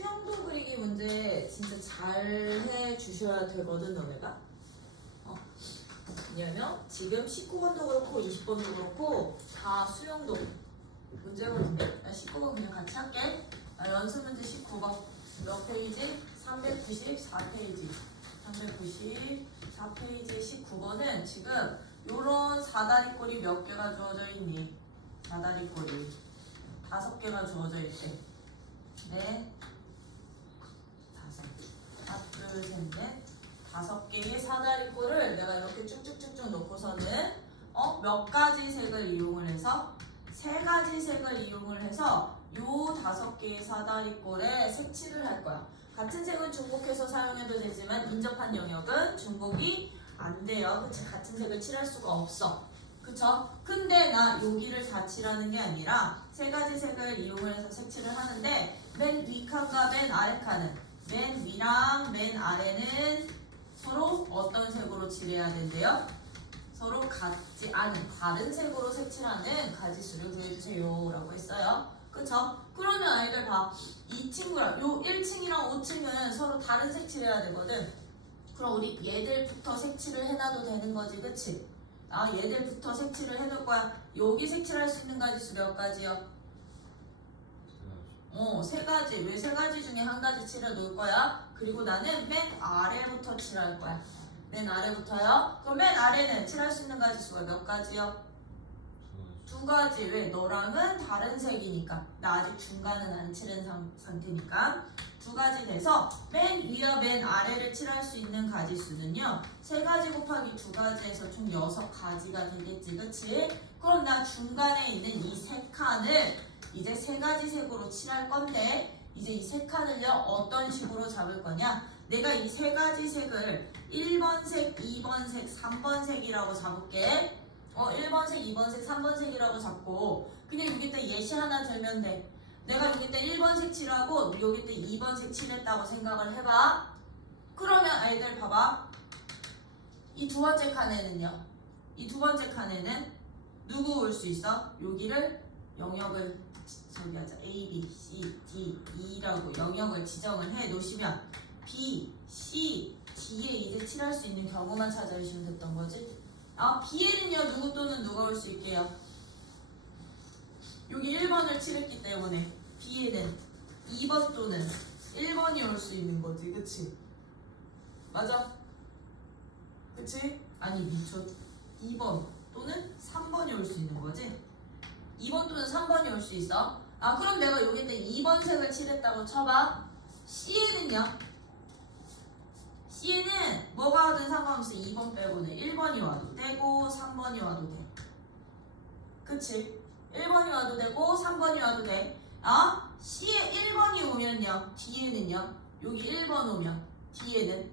수영도 그리기 문제 진짜 잘 해주셔야 되거든, 너네가. 왜냐면 지금 19번도 그렇고 20번도 그렇고 다 수영도 문제거든요. 19번 그냥 같이 할게. 연습 문제 19번 몇 페이지? 394페이지. 394페이지 19번은 지금 요런 사다리꼴이 몇 개가 주어져 있니? 사다리꼴이 5개가 주어져 있대. 네, 5. 하나, 둘, 셋, 넷. 5개의 사다리꼴을 내가 이렇게 쭉쭉쭉쭉 놓고서는 몇 가지 색을 이용을 해서 3가지 색을 이용을 해서 요 5개의 사다리꼴에 색칠을 할 거야. 같은 색은 중복해서 사용해도 되지만 인접한 영역은 중복이 안 돼요. 그치? 같은 색을 칠할 수가 없어. 그쵸? 근데 나 여기를 다 칠하는 게 아니라 3가지 색을 이용을 해서 색칠을 하는데 맨 위 칸과 맨 아래 칸은 맨 위랑 맨 아래는 서로 어떤 색으로 칠해야 된대요? 서로 같지 않은 다른 색으로 색칠하는 가지수를 구해주세요 라고 했어요. 그쵸? 그러면 아이들 봐. 이 친구랑 요 1층이랑 5층은 서로 다른 색칠해야 되거든. 그럼 우리 얘들부터 색칠을 해놔도 되는 거지. 그치? 얘들부터 색칠을 해놓을 거야. 여기 색칠할 수 있는 가지수 몇 가지요? 3가지. 왜 3가지 중에 1가지 칠해 놓을 거야? 그리고 나는 맨 아래부터 칠할 거야. 맨 아래부터요? 그럼 맨 아래는 칠할 수 있는 가지수가 몇 가지요? 2가지. 왜? 너랑은 다른 색이니까. 나 아직 중간은 안 칠한 상태니까 2가지 돼서 맨 위와 맨 아래를 칠할 수 있는 가지수는요 3가지 곱하기 2가지에서 총 6가지가 되겠지. 그치? 그럼 나 중간에 있는 이 3칸을 이제 3가지 색으로 칠할 건데 이제 이 3칸을요 어떤 식으로 잡을 거냐? 내가 이 3가지 색을 1번 색, 2번 색, 3번 색이라고 잡을게. 1번 색, 2번 색, 3번 색이라고 잡고 그냥 여기다 예시 하나 들면 돼. 내가 여기다 1번 색 칠하고 여기다 2번 색 칠했다고 생각을 해봐. 그러면 아이들 봐봐. 이 2번째 칸에는요. 이 2번째 칸에는 누구 올 수 있어? 여기를 영역을 저기 하자. A, B, C, D, E라고 영역을 지정을 해 놓으시면 B, C, D에 이제 칠할 수 있는 경우만 찾아주시면 됐던 거지. B에는요 누구 또는 누가 올 수 있게요? 여기 1번을 칠했기 때문에 B에는 2번 또는 1번이 올 수 있는 거지. 그치? 맞아? 그치? 아니 미쳐. 2번 또는 3번이 올 수 있는 거지. 2번 또는 3번이 올 수 있어. 그럼 내가 여기다 2번 색을 칠했다고 쳐봐. C에는요. C에는 뭐가 하든 상관없어. 2번 빼고는 1번이 와도 되고 3번이 와도 돼. 그치? 1번이 와도 되고 3번이 와도 돼. C에 1번이 오면요. D에는요. 여기 1번 오면 D에는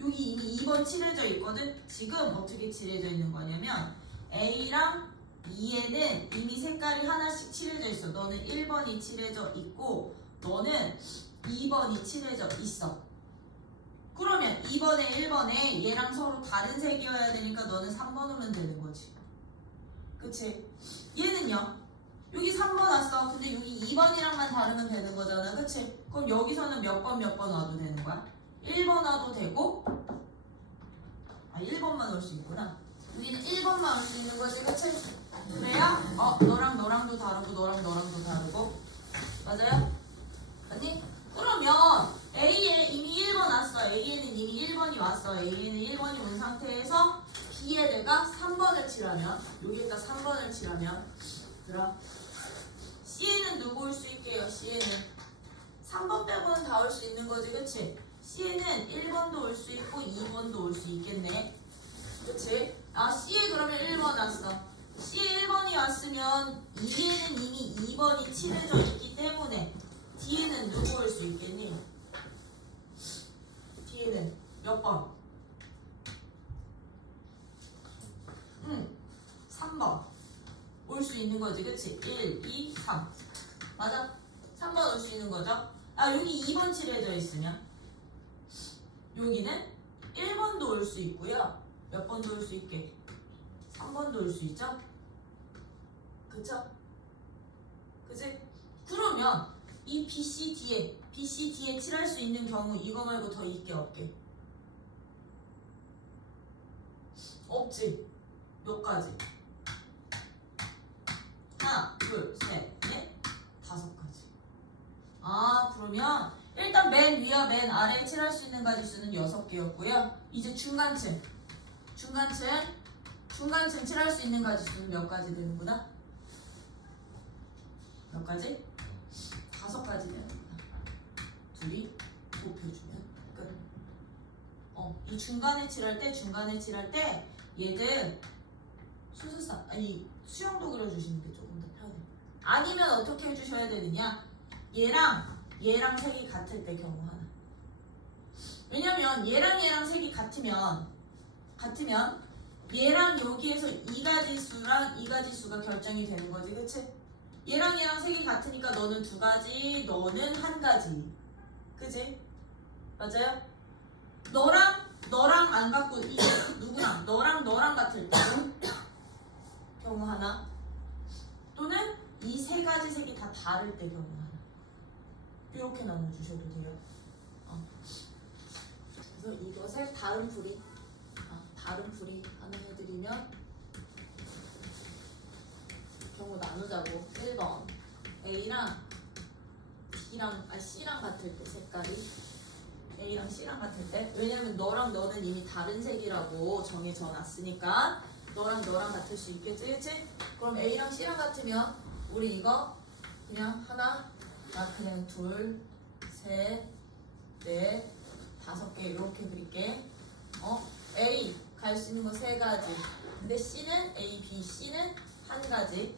여기 이미 2번 칠해져 있거든. 지금 어떻게 칠해져 있는 거냐면 A랑 E에는 이미 색깔이 하나씩 칠해져 있어. 너는 1번이 칠해져 있고 너는 2번이 칠해져 있어. 그러면 2번에 1번에 얘랑 서로 다른 색이어야 되니까 너는 3번 오면 되는 거지. 그치? 얘는요. 여기 3번 왔어. 근데 여기 2번이랑만 다르면 되는 거잖아. 그치? 그럼 여기서는 몇 번 와도 되는 거야? 1번 와도 되고 1번만 올 수 있구나. 여기는 1번만 올 수 있는 거지. 그치? 그래야 너랑도 다르고 너랑도 다르고 맞아요? 아니? 그러면 A에 이미 1번 왔어. A에는 이미 1번이 왔어. A에는 1번이 온 상태에서 B에 내가 3번을 칠하면 여기에다 3번을 칠하면 들어. C에는 누구 올 수 있게요? C에는 3번 빼고는 다 올 수 있는 거지. 그치? C에는 1번도 올 수 있고 2번도 올 수 있겠네. 그치? C에 그러면 1번 왔어. C에 1번이 왔으면 E에는 이미 2번이 칠해져 있기 때문에 D에는 누구 올 수 있겠니? D에는 몇 번? 3번 올 수 있는 거지. 그치? 1, 2, 3 맞아? 3번 올 수 있는 거죠? 여기 2번 칠해져 있으면 여기는 1번도 올 수 있고요. 몇 번도 올 수 있게? 3번도 올 수 있죠? 그쵸? 그치? 그러면 이 BC 뒤에 칠할 수 있는 경우 이거 말고 더 있게 없게? 없지. 몇 가지? 하나, 둘, 셋, 넷, 5가지. 아, 그러면 일단 맨 위와 맨 아래에 칠할 수 있는 가지수는 6개였고요. 이제 중간층 칠할 수 있는 가지수는 몇 가지 되는구나? 몇 가지? 5가지 되는구나. 둘이 곱해주면 끝. 이 중간에 칠할 때 얘들 수영도 그려주시는 게 조금 더 편해. 아니면 어떻게 해주셔야 되느냐? 얘랑 색이 같을 때 경우 하나. 왜냐면 얘랑 색이 같으면 얘랑 여기에서 이 가지수가 결정이 되는 거지, 그치? 얘랑 색이 같으니까 너는 2가지, 너는 1가지, 그치? 맞아요? 너랑 안 갖고 누구랑 너랑 같을 때 경우 하나, 또는 이 3가지 색이 다 다를 때 경우 하나. 이렇게 나눠주셔도 돼요. 그래서 이것을 다른 풀이 하나 해드리면 경우 나누자고. 1번 A랑 C랑 같을 때 색깔이 A랑 C랑 같을 때, 왜냐면 너랑 너는 이미 다른 색이라고 정해져 놨으니까 너랑 같을 수 있겠지, 그치? 그럼 A랑 C랑 같으면 우리 이거 그냥 하나, 그냥 2, 3, 4, 5개 이렇게 그릴게. A 갈 수 있는 거 3가지. 근데 C는 A, B, C는 1가지.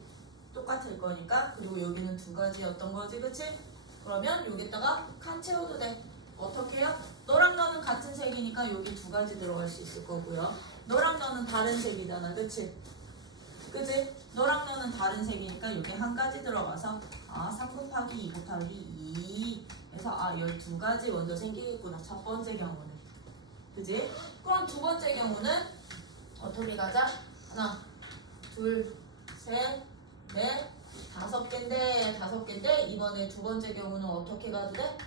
똑같을 거니까. 그리고 여기는 2가지였던 거지, 그치? 그러면 여기다가 칸 채워도 돼. 어떻게 해요? 너랑 너는 같은 색이니까 여기 2가지 들어갈 수 있을 거고요. 너랑 너는 다른 색이잖아, 그치? 그치? 너랑 너는 다른 색이니까 여기 1가지 들어가서 3 곱하기 2 곱하기 2 해서 12가지 먼저 생기겠구나, 첫 번째 경우는. 그치? 그럼 두 번째 경우는 어떻게 가자? 하나, 둘, 셋, 넷, 5개인데 이번에 두 번째 경우는 어떻게 가도 돼?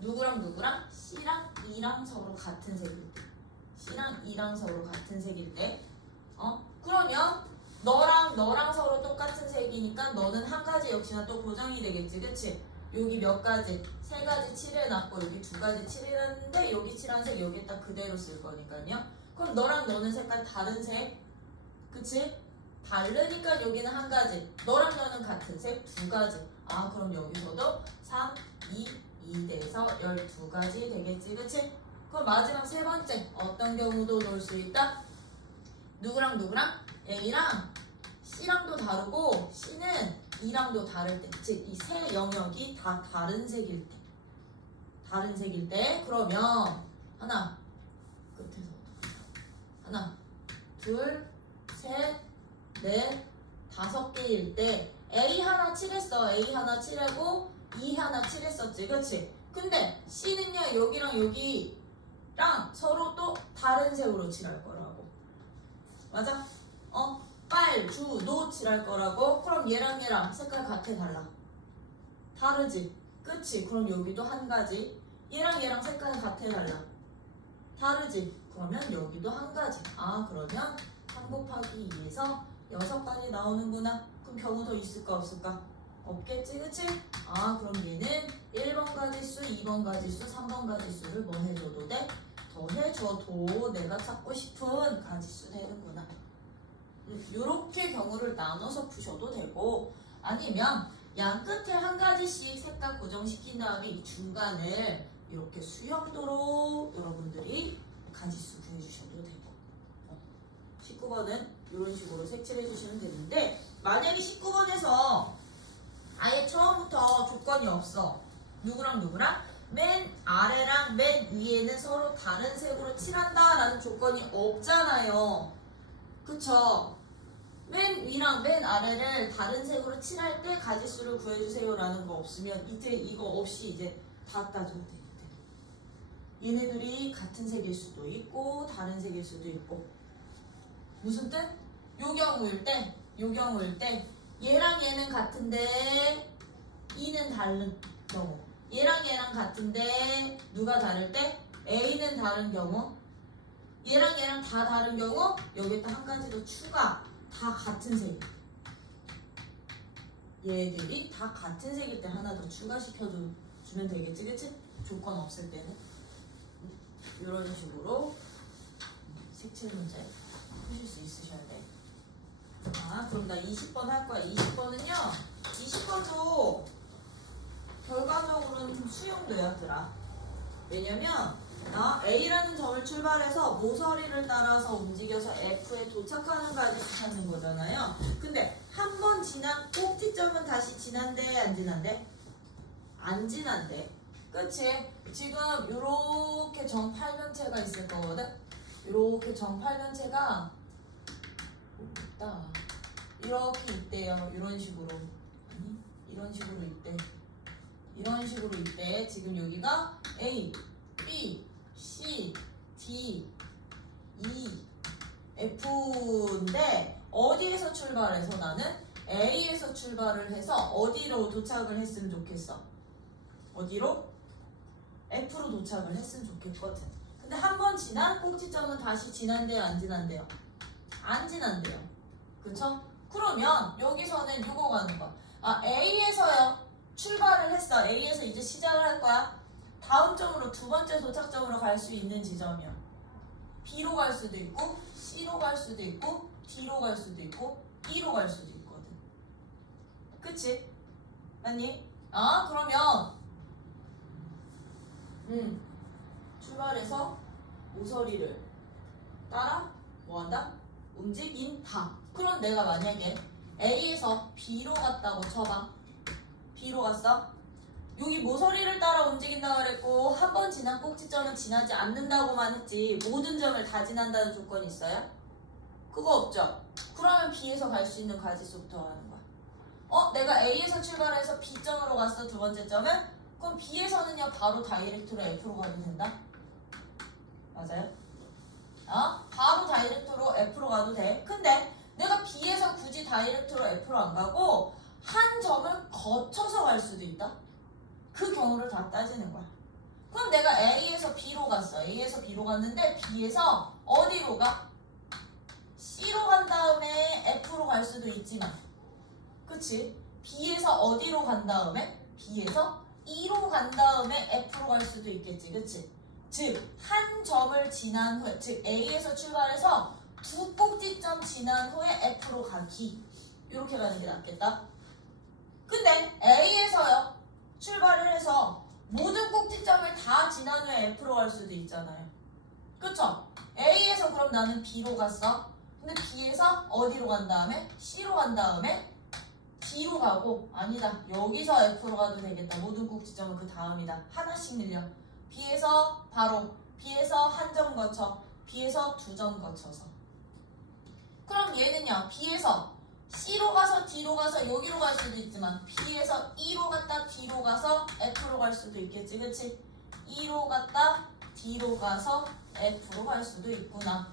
누구랑 C랑 E랑 서로 같은 색일 때. C랑 E랑 서로 같은 색일 때. 그러면 너랑 서로 똑같은 색이니까 너는 1가지 역시나 또 고정이 되겠지, 그치? 여기 몇 가지? 3가지 칠해놨고 여기 2가지 칠해놨는데 여기 칠한 색 여기 딱 그대로 쓸 거니까요. 그럼 너랑 너는 색깔 다른 색, 그치? 다르니까 여기는 1가지, 너랑 너는 같은 색 2가지. 그럼 여기서도 3, 2 돼서 12가지 되겠지, 그치? 그럼 마지막 3번째 어떤 경우도 놓을 수 있다? 누구랑 A랑 C랑도 다르고 C는 E랑도 다를 때, 즉 이 세 영역이 다 다른 색일 때 그러면 하나, 끝에서 하나, 둘, 셋, 넷, 5개일 때 A 하나 칠했어. A 하나 칠하고 E 하나 칠했었지, 그렇지? 근데 C는요 여기랑 여기랑 서로 또 다른 색으로 칠할 거라고. 맞아? 빨, 주, 노 칠할 거라고. 그럼 얘랑 색깔 같아, 달라? 다르지? 그치? 그럼 여기도 1가지. 얘랑 색깔 같아, 달라? 다르지? 그러면 여기도 1가지. 그러면 3 곱하기 2에서 6가지 나오는구나. 그럼 경우 더 있을까 없을까? 없겠지, 그치? 그럼 얘는 1번 가지수, 2번 가지수, 3번 가지수를 뭐 해줘도 돼? 더해줘도 내가 찾고 싶은 가지수 되는구나. 이렇게 경우를 나눠서 푸셔도 되고, 아니면 양 끝에 1가지씩 색깔 고정시킨 다음에 이 중간을 이렇게 수영도로 여러분들이 가지수 구해주셔도 되고, 19번은 이런 식으로 색칠해 주시면 되는데, 만약에 19번에서 아예 처음부터 조건이 없어. 누구랑 맨 아래랑 맨 위에는 서로 다른 색으로 칠한다 라는 조건이 없잖아요. 그쵸? 맨 위랑 맨 아래를 다른 색으로 칠할 때 가지수를 구해주세요 라는 거 없으면 이제 이거 없이 이제 다 따져도 돼. 얘네들이 같은 색일 수도 있고 다른 색일 수도 있고. 무슨 뜻? 요 경우일 때 얘랑 얘는 같은데 E는 다른 경우. 얘랑 얘랑 같은데 누가 다를 때? A는 다른 경우. 얘랑 얘랑 다 다른 경우 여기다 한 가지 더 추가. 다 같은 색. 얘들이 다 같은 색일 때 하나 더 추가시켜주면 되겠지, 그치? 조건 없을 때는 이런 식으로 색칠 문제 푸실 수 있으셔야 돼. 자, 그럼 나 20번 할 거야. 20번은요 20번도 결과적으로는 좀 수용돼요, 들아. 왜냐면 A라는 점을 출발해서 모서리를 따라서 움직여서 F에 도착하는 가지수 찾는 거잖아요. 근데 한 번 지난 꼭지점은 다시 지난대, 안 지난대? 안 지난대. 그치? 지금 요렇게 정팔면체가 있을 거거든? 요렇게 정팔면체가 있다. 이렇게 있대요. 이런 식으로. 아니, 이런 식으로 있대. 이런 식으로 있대. 지금 여기가 A, B, C, D, E, F인데 어디에서 출발해서 나는 A에서 출발을 해서 어디로 도착을 했으면 좋겠어? 어디로? F로 도착을 했으면 좋겠거든. 근데 한 번 지난 꼭지점은 다시 지난대요, 안 지난대요? 안 지난대요. 그쵸? 그러면 여기서는 이거 가는 거야. A에서요. 출발을 했어. A에서 이제 시작을 할 거야. 다음 점으로 두 번째 도착점으로 갈 수 있는 지점이요. B로 갈 수도 있고 C로 갈 수도 있고 D로 갈 수도 있고 E로 갈 수도 있거든. 그치? 맞니? 그러면 출발해서 모서리를 따라 뭐한다? 움직인다. 그럼 내가 만약에 A에서 B로 갔다고 쳐봐. B로 갔어? 여기 모서리를 따라 움직인다고 그랬고 한 번 지난 꼭지점은 지나지 않는다고만 했지 모든 점을 다 지난다는 조건이 있어요? 그거 없죠? 그러면 B에서 갈 수 있는 가지수부터 가는 거야. 내가 A에서 출발해서 B점으로 갔어, 두 번째 점은? 그럼 B에서는요 바로 다이렉트로 F로 가도 된다? 맞아요? 바로 다이렉트로 F로 가도 돼. 근데 내가 B에서 굳이 다이렉트로 F로 안 가고 한 점을 거쳐서 갈 수도 있다? 그 경우를 다 따지는 거야. 그럼 내가 A에서 B로 갔어. A에서 B로 갔는데 B에서 어디로 가? C로 간 다음에 F로 갈 수도 있지만 그치? B에서 어디로 간 다음에? B에서 E로 간 다음에 F로 갈 수도 있겠지. 그치? 즉, 한 점을 지난 후에 즉 A에서 출발해서 두 꼭지점 지난 후에 F로 가기 이렇게 가는 게 낫겠다. 근데 A에서요 출발을 해서 모든 꼭지점을 다 지난 후에 F로 갈 수도 있잖아요. 그쵸? A에서 그럼 나는 B로 갔어. 근데 B에서 어디로 간 다음에? C로 간 다음에 D로 가고 아니다. 여기서 F로 가도 되겠다. 모든 꼭지점은 그 다음이다. 하나씩 늘려. B에서 바로 B에서 한 점 거쳐 B에서 두 점 거쳐서 그럼 얘는요 B에서 C로 가서 D로 가서 여기로 갈 수도 있지만 B에서 E로 갔다 D로 가서 F로 갈 수도 있겠지. 그치? E로 갔다 D로 가서 F로 갈 수도 있구나.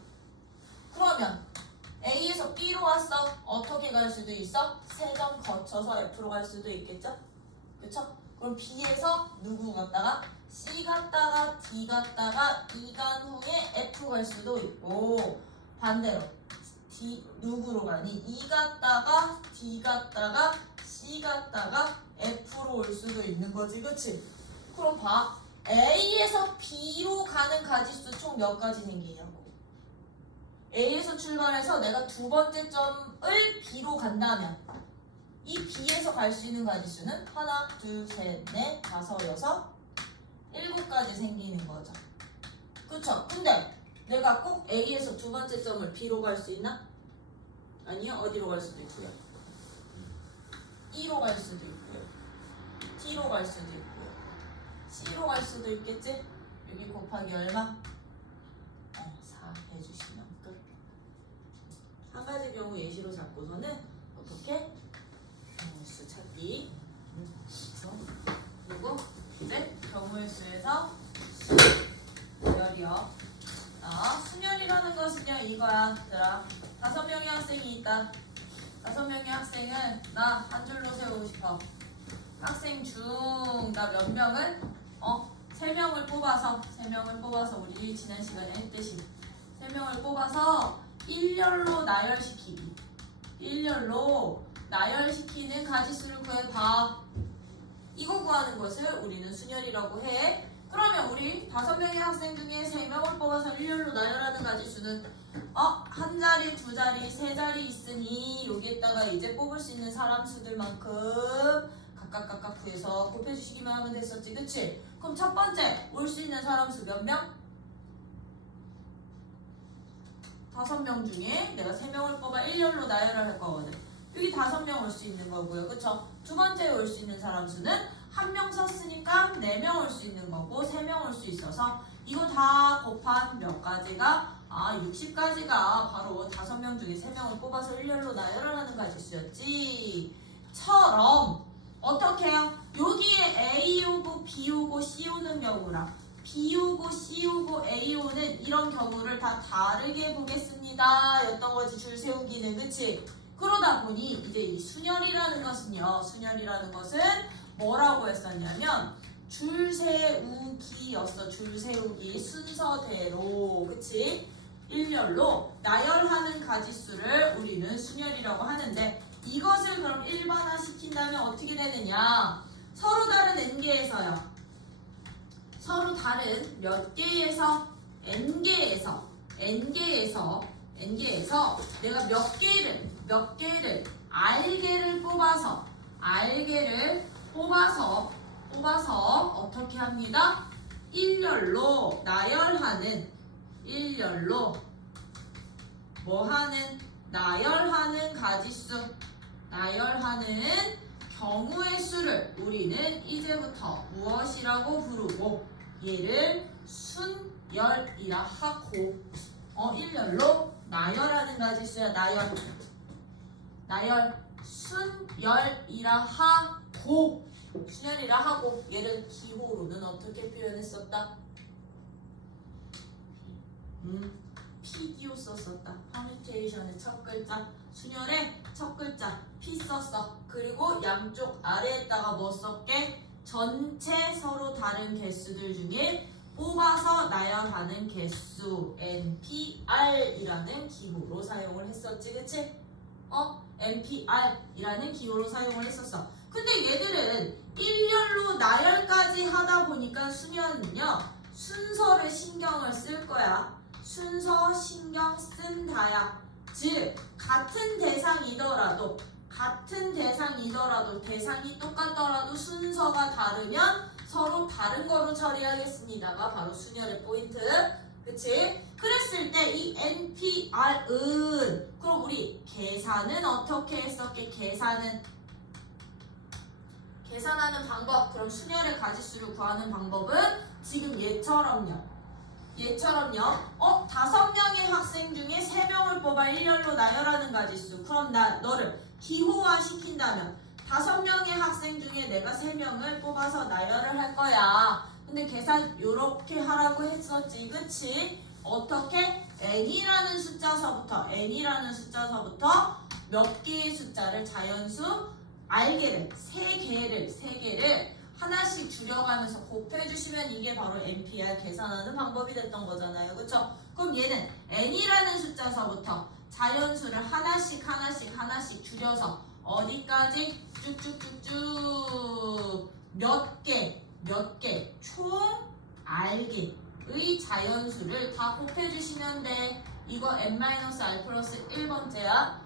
그러면 A에서 B로 왔어. 어떻게 갈 수도 있어? 세 점 거쳐서 F로 갈 수도 있겠죠? 그쵸? 그럼 B에서 누구 갔다가? C 갔다가 D 갔다가 E 간 후에 F 갈 수도 있고 반대로 누구로 가니? E 갔다가 D 갔다가 C 갔다가 F로 올 수도 있는 거지. 그치? 그럼 봐. A에서 B로 가는 가지수 총 몇 가지 생기냐고. A에서 출발해서 내가 두 번째 점을 B로 간다면 이 B에서 갈 수 있는 가지수는 하나, 둘, 셋, 넷, 다섯, 여섯, 7가지 생기는 거죠. 그쵸? 근데 내가 꼭 A에서 두 번째 점을 B로 갈 수 있나? 아니요. 어디로 갈 수도 있고요. E로 갈 수도 있고요. T로 갈 수도 있고요. C로 갈 수도 있겠지? 여기 곱하기 얼마? 4 해주시면 끝. 한 가지 경우 예시로 잡고서는 어떻게? 경우의 수 찾기. 그리고 이제 경우의 수에서 열이요. 수열이라는 것은요 이거야. 얘들아 5명의 학생이 있다. 5명의 학생은 나 한 줄로 세우고 싶어. 학생 중 나 몇 명을 3명을 뽑아서 우리 지난 시간에 했듯이 3명을 뽑아서 일렬로 나열시키기. 일렬로 나열시키는 가지수를 구해봐. 이거 구하는 것을 우리는 순열이라고 해. 그러면 우리 5명의 학생 중에 3명을 뽑아서 일렬로 나열하는 가지수는 한 자리, 두 자리, 세 자리 있으니 여기에다가 이제 뽑을 수 있는 사람 수들만큼 각각 구해서 곱해주시기만 하면 됐었지, 그치? 그럼 첫 번째 올 수 있는 사람 수 몇 명? 5명 중에 내가 3명을 뽑아 일렬로 나열을 할 거거든. 여기 5명 올 수 있는 거고요, 그쵸? 두 번째에 올 수 있는 사람 수는 1명 썼으니까 4명 올 수 있는 거고 3명 올 수 있어서 이거 다 곱한 몇 가지가 60가지가 바로 5명 중에 3명을 뽑아서 일렬로 나열을 하는 가지수였지. 처럼 어떻게 해요? 여기에 A 오고 B 오고 C 오는 경우랑 B 오고 C 오고 A 오는 이런 경우를 다 다르게 보겠습니다 였던 거지, 줄 세우기는. 그치? 그러다 보니 이제 이 순열이라는 것은요, 순열이라는 것은 뭐라고 했었냐면 줄 세우기였어. 줄 세우기 순서대로, 그치? 일렬로 나열하는 가지수를 우리는 순열이라고 하는데, 이것을 그럼 일반화 시킨다면 어떻게 되느냐? 서로 다른 n개에서요. 서로 다른 몇 개에서 n개에서 내가 몇 개를 r개를 뽑아서 어떻게 합니다? 일렬로 나열하는 나열하는 가지수, 나열하는 경우의 수를 우리는 이제부터 무엇이라고 부르고 얘를 순열이라 하고 일렬로 나열하는 가지수야. 나열 순열이라 하고 얘를 기호로는 어떻게 표현했었다? P기호 썼었다. 퍼뮤테이션의 첫 글자, 순열의 첫 글자 P 썼어. 그리고 양쪽 아래에다가 뭐 썼게? 전체 서로 다른 개수들 중에 뽑아서 나열하는 개수 NPR이라는 기호로 사용을 했었지, 그치? NPR이라는 기호로 사용을 했었어. 근데 얘들은 일렬로 나열까지 하다 보니까 순열은요, 순서를 신경을 쓸 거야. 순서 신경 쓴다야. 즉 같은 대상이더라도 대상이 똑같더라도 순서가 다르면 서로 다른 거로 처리하겠습니다가 바로 순열의 포인트. 그치? 그랬을 때 이 NPR은 그럼 우리 계산은 어떻게 했었게? 계산하는 방법. 그럼 순열의 가지수를 구하는 방법은 지금 얘처럼요. 5명의 학생 중에 3명을 뽑아 일렬로 나열하는 가지수. 그럼 너를 기호화 시킨다면 5명의 학생 중에 내가 3명을 뽑아서 나열을 할 거야. 근데 계산 요렇게 하라고 했었지, 그치? 어떻게? n이라는 숫자서부터 몇 개의 숫자를 자연수 r개를 3개를 하나씩 줄여가면서 곱해주시면 이게 바로 NPR 계산하는 방법이 됐던 거잖아요. 그쵸? 그럼 얘는 n이라는 숫자서부터 자연수를 하나씩 줄여서 어디까지? 쭉쭉쭉쭉 몇 개, 총 r개의 자연수를 다 곱해주시면 돼. 이거 n-r 플러스 1번째야.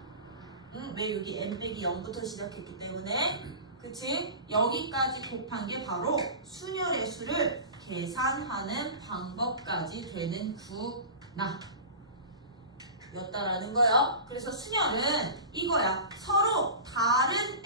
왜 여기 n 빼기 0부터 시작했기 때문에. 그치? 여기까지 곱한 게 바로 순열의 수를 계산하는 방법까지 되는 구나 였다라는 거예요. 그래서 순열은 이거야. 서로 다른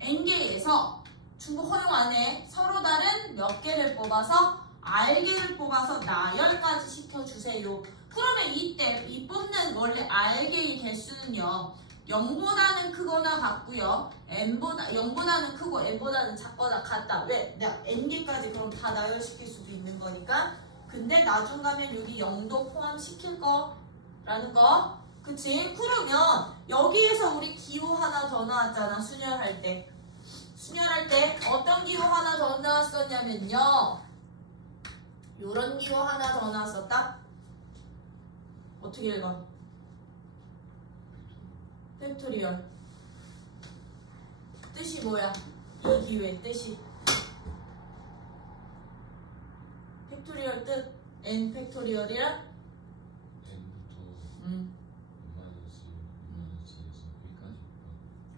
n개에서 중국 허용 안에 서로 다른 몇 개를 뽑아서 r개를 뽑아서 나열까지 시켜주세요. 그러면 이때 이 뽑는 원래 r개의 개수는요, 0보다는 크거나 같고요. 0보다는 크고 n보다는 작거나 같다. 왜? 내가 n개까지 그럼 다 나열시킬 수도 있는 거니까. 근데 나중 가면 여기 0도 포함시킬 거라는 거. 그치? 그러면 여기에서 우리 기호 하나 더 나왔잖아. 순열할 때. 순열할 때 어떤 기호 하나 더 나왔었냐면요. 요런 기호 하나 더 나왔었다. 어떻게 읽어? 팩토리얼. 뜻이 뭐야? 이 기호의 뜻이. 팩토리얼 뜻. n 팩토리얼이란?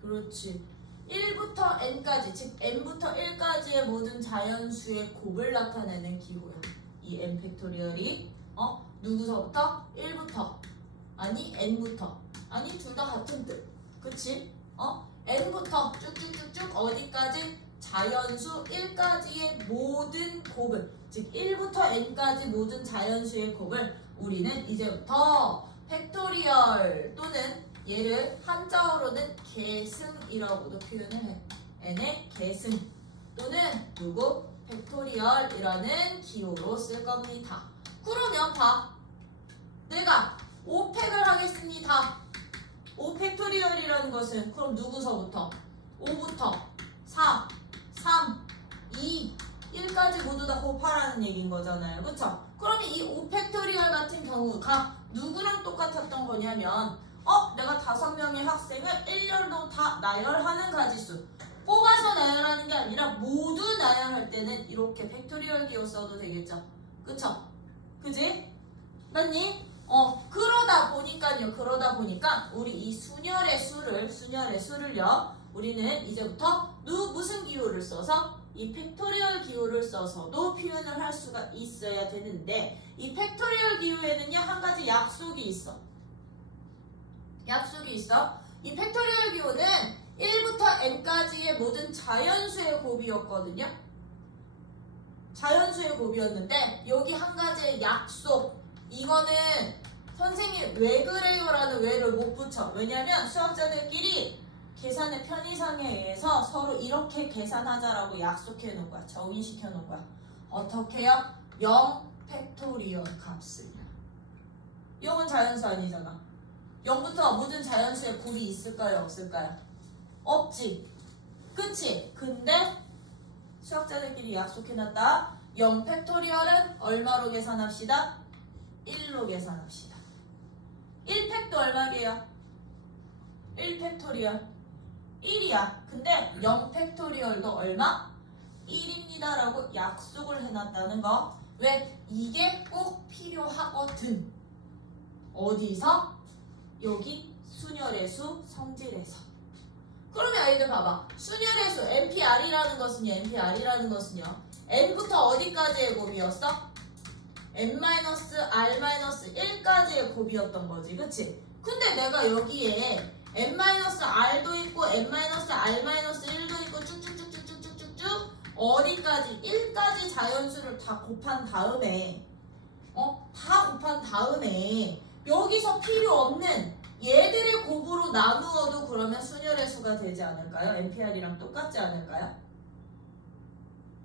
그렇지. 1부터 n까지, 즉 n부터 1까지의 모든 자연수의 곱을 나타내는 기호야. 이 n 팩토리얼이 누구서부터? 1부터 아니 n부터 아니 둘 다 같은 뜻. 그치? n부터 쭉쭉쭉쭉 어디까지? 자연수 1까지의 모든 곱을, 즉 1부터 n까지 모든 자연수의 곱을 우리는 이제부터 팩토리얼 또는 얘를 한자어로는 계승이라고도 표현을 해. n의 계승 또는 누구? 팩토리얼이라는 기호로 쓸 겁니다. 그러면 봐. 내가 5팩을 하겠습니다. 5팩토리얼이라는 것은 그럼 누구서부터? 5부터 4, 3, 2, 1까지 모두 다 곱하라는 얘기인 거잖아요. 그쵸? 그러면 이 5팩토리얼 같은 경우가 누구랑 똑같았던 거냐면 내가 5명의 학생을 1년도 다 나열하는 가지수. 뽑아서 나열하는 게 아니라 모두 나열할 때는 이렇게 팩토리얼 기호 써도 되겠죠. 그쵸? 그지? 맞니? 그러다 보니까 우리 이 순열의 수를요. 우리는 이제부터 무슨 기호를 써서? 이 팩토리얼 기호를 써서도 표현을 할 수가 있어야 되는데, 이 팩토리얼 기호에는요 한 가지 약속이 있어. 이 팩토리얼 기호는 1부터 n까지의 모든 자연수의 곱이었거든요. 자연수의 곱이었는데 여기 한 가지의 약속. 이거는 선생님 왜 그래요? 라는 왜를 못 붙여. 왜냐면 수학자들끼리 계산의 편의상에 의해서 서로 이렇게 계산하자라고 약속해 놓은 거야. 정의시켜 놓은 거야. 어떻게요? 0 팩토리얼 값을. 0은 자연수 아니잖아. 0부터 모든 자연수의 곱이 있을까요? 없을까요? 없지. 그치? 근데 수학자들끼리 약속해놨다. 0 팩토리얼은 얼마로 계산합시다? 1로 계산합시다. 1팩도 얼마게요? 1 팩토리얼 1이야. 근데 0 팩토리얼도 얼마? 1입니다 라고 약속을 해놨다는 거. 왜? 이게 꼭 필요하거든. 어디서? 여기 순열의 수 성질에서. 그러면 아이들 봐봐. 순열의 수 NPR이라는 것은요. n부터 어디까지의 곱이었어? n-r-1까지의 곱이었던 거지. 그치? 근데 내가 여기에 n-r도 있고 n-r-1도 있고 쭉쭉쭉쭉쭉쭉쭉 어디까지? 1까지 자연수를 다 곱한 다음에 여기서 필요 없는 얘들의 곱으로 나누어도 그러면 순열의 수가 되지 않을까요? NPR이랑 똑같지 않을까요?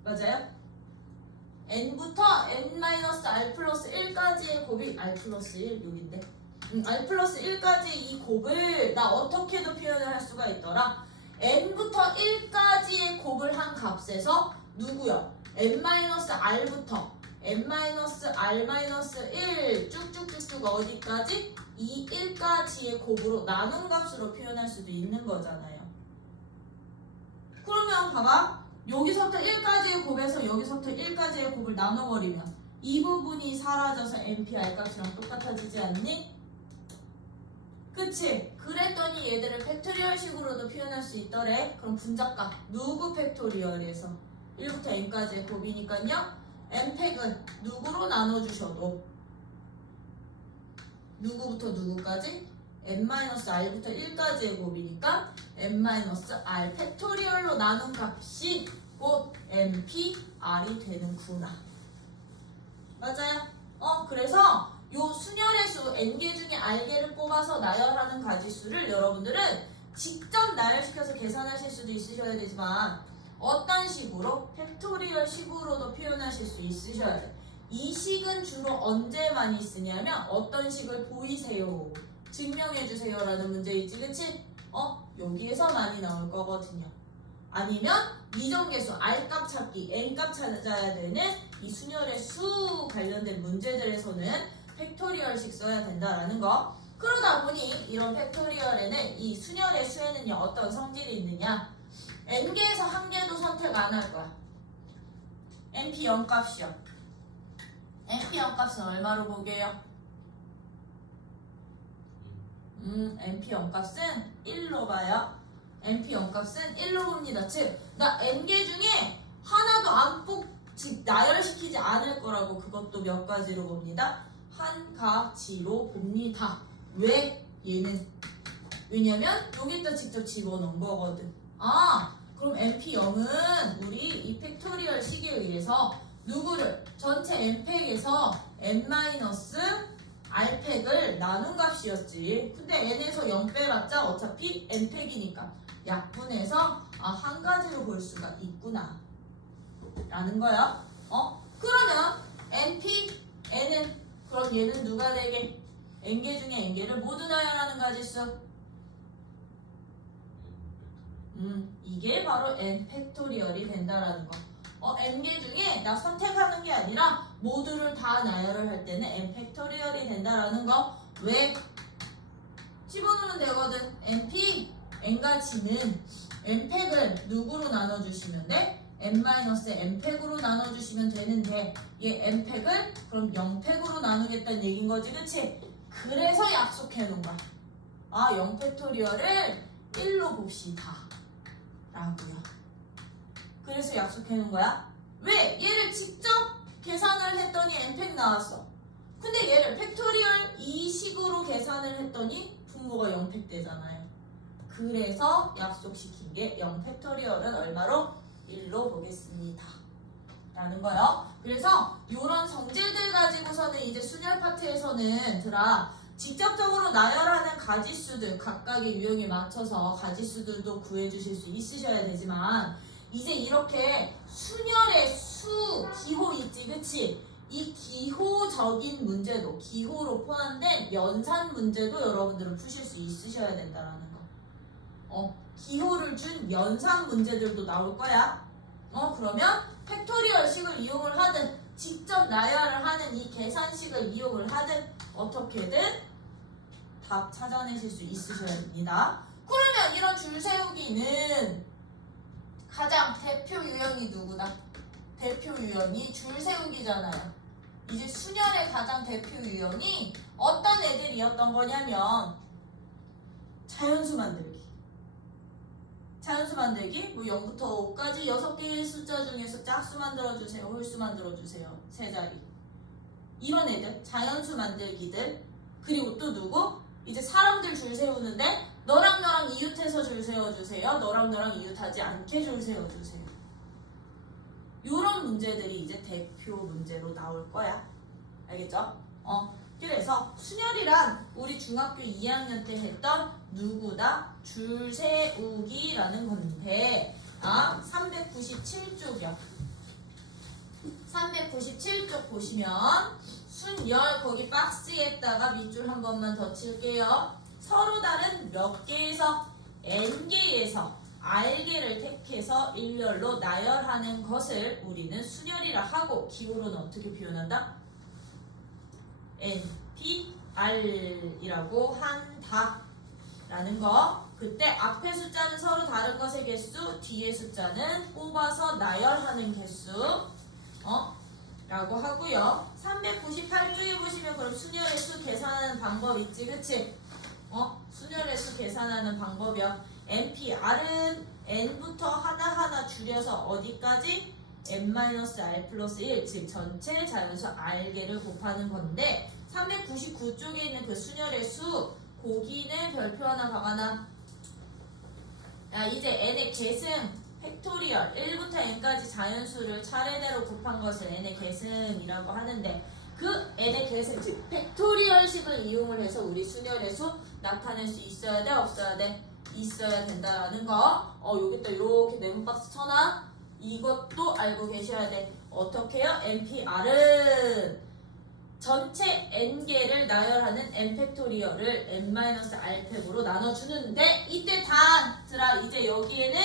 맞아요? n부터 n-r 플러스 1까지의 곱이 r 플러스 1 여기인데 r 플러스 1까지 이 곱을 나 어떻게도 표현을 할 수가 있더라. n부터 1까지의 곱을 한 값에서 누구요? n-r부터 n-r-1 쭉쭉쭉쭉 어디까지? 이 1까지의 곱으로 나눈 값으로 표현할 수도 있는 거잖아요. 그러면 봐봐. 여기서부터 1까지의 곱에서 여기서부터 1까지의 곱을 나눠버리면 이 부분이 사라져서 NPR 값이랑 똑같아지지 않니? 그치? 그랬더니 얘들을 팩토리얼 식으로도 표현할 수 있더래. 그럼 분자값 누구 팩토리얼에서 1부터 n까지의 곱이니까요. n팩은 누구로 나눠주셔도 누구부터 누구까지? n-r부터 1까지의 곱이니까 n-r 팩토리얼로 나눈 값이 곧 npr이 되는구나. 맞아요? 그래서 요 순열의 수 n개 중에 r개를 뽑아서 나열하는 가지수를 여러분들은 직접 나열시켜서 계산하실 수도 있으셔야 되지만 어떤 식으로? 팩토리얼 식으로도 표현하실 수 있으셔야 돼. 이 식은 주로 언제 많이 쓰냐면 어떤 식을 보이세요? 증명해주세요 라는 문제이지. 그치? 여기에서 많이 나올 거거든요. 아니면 미정계수 R값 찾기, N값 찾아야 되는 이 순열의 수 관련된 문제들에서는 팩토리얼식 써야 된다라는 거. 그러다 보니 이런 팩토리얼에는 이 순열의 수에는요 어떤 성질이 있느냐, n개에서 한 개도 선택 안 할 거야. np 0값이요. np 0값은 얼마로 보게요? np 0값은 1로 봐요. np 0값은 1로 봅니다. 즉, 나 n개 중에 하나도 안 즉 나열시키지 않을 거라고. 그것도 몇 가지로 봅니다. 한 가지로 봅니다. 왜? 얘는 왜냐면 여기다 직접 집어넣은 거거든. 아, 그럼 np0은 우리 이 팩토리얼 식에 의해서 누구를 전체 n팩에서 n-r팩을 나눈 값이었지. 근데 n에서 0 빼봤자 어차피 n팩이니까 약분해서 한 가지로 볼 수가 있구나 라는 거야. 그러면 np, n은 그럼 얘는 누가 되게? n개 중에 n개를 모두 나열하는 가지수. 이게 바로 n 팩토리얼이 된다라는 거. n개 중에 나 선택하는 게 아니라 모두를 다 나열을 할 때는 n 팩토리얼이 된다라는 거. 왜? 집어넣으면 되거든. np, n가치는 n팩을 누구로 나눠주시면 돼? n-n팩으로 나눠주시면 되는데 얘 n팩을 그럼 0팩으로 나누겠다는 얘긴 거지, 그치? 그래서 약속해 놓은 거야. 0팩토리얼을 1로 봅시다 라고요. 그래서 약속해 놓은 거야. 왜? 얘를 직접 계산을 했더니 n팩 나왔어. 근데 얘를 팩토리얼 이 식으로 계산을 했더니 분모가 0팩 되잖아요. 그래서 약속시킨 게 0팩토리얼은 얼마로? 1로 보겠습니다 라는 거예요. 그래서 이런 성질들 가지고서는 이제 순열 파트에서는 직접적으로 나열하는 가지수들 각각의 유형에 맞춰서 가지수들도 구해주실 수 있으셔야 되지만, 이제 이렇게 순열의 수, 기호 있지, 그치? 이 기호적인 문제도, 기호로 포함된 연산 문제도 여러분들은 푸실 수 있으셔야 된다라는 거. 기호를 준 연산 문제들도 나올 거야. 그러면 팩토리얼식을 이용을 하든 직접 나열을 하는 이 계산식을 이용을 하든 어떻게든 답 찾아내실 수 있으셔야 됩니다. 그러면 이런 줄 세우기는 가장 대표 유형이 누구다? 대표 유형이 줄 세우기잖아요. 이제 순열의 가장 대표 유형이 어떤 애들이었던 거냐면 자연수 만들기. 자연수 만들기, 뭐 0부터 5까지 6개의 숫자 중에서 짝수 만들어주세요, 홀수 만들어주세요, 세 자리. 이런 애들, 자연수 만들기들. 그리고 또 누구? 이제 사람들 줄 세우는데 너랑 너랑 이웃해서 줄 세워주세요, 너랑 너랑 이웃하지 않게 줄 세워주세요. 이런 문제들이 이제 대표 문제로 나올 거야. 알겠죠? 그래서 순열이란 우리 중학교 2학년 때 했던 누구다? 줄 세우기라는 건데 397쪽이요. 397쪽 보시면 순열 거기 박스에다가 밑줄 한 번만 더 칠게요. 서로 다른 몇 개에서 n개에서 r개를 택해서 일렬로 나열하는 것을 우리는 순열이라 하고 기호로는 어떻게 표현한다? NPR이라고 한다 라는 거. 그때 앞에 숫자는 서로 다른 것의 개수, 뒤에 숫자는 뽑아서 나열하는 개수 라고 하고요. 398쪽에 보시면 그럼 순열의 수 계산하는 방법 있지, 그치? 순열의 수 계산하는 방법이요. NPR은 n부터 하나하나 줄여서 어디까지? n-r 플러스 1, 즉 전체 자연수 r개를 곱하는 건데 399쪽에 있는 그 순열의 수, 거기는 별표 하나 박아놔. 이제 n의 계승, 팩토리얼, 1부터 n까지 자연수를 차례대로 곱한 것을 n의 계승이라고 하는데 그 n의 계승, 즉 팩토리얼식을 이용을 해서 우리 순열의 수 나타낼 수 있어야 돼, 없어야 돼? 있어야 된다라는 거. 여기다 이렇게 네모 박스 쳐놔. 이것도 알고 계셔야 돼. 어떻게 해요? NPR은 전체 n개를 나열하는 n팩토리얼을 n-r팩으로 나눠주는데 이때 이제 여기에는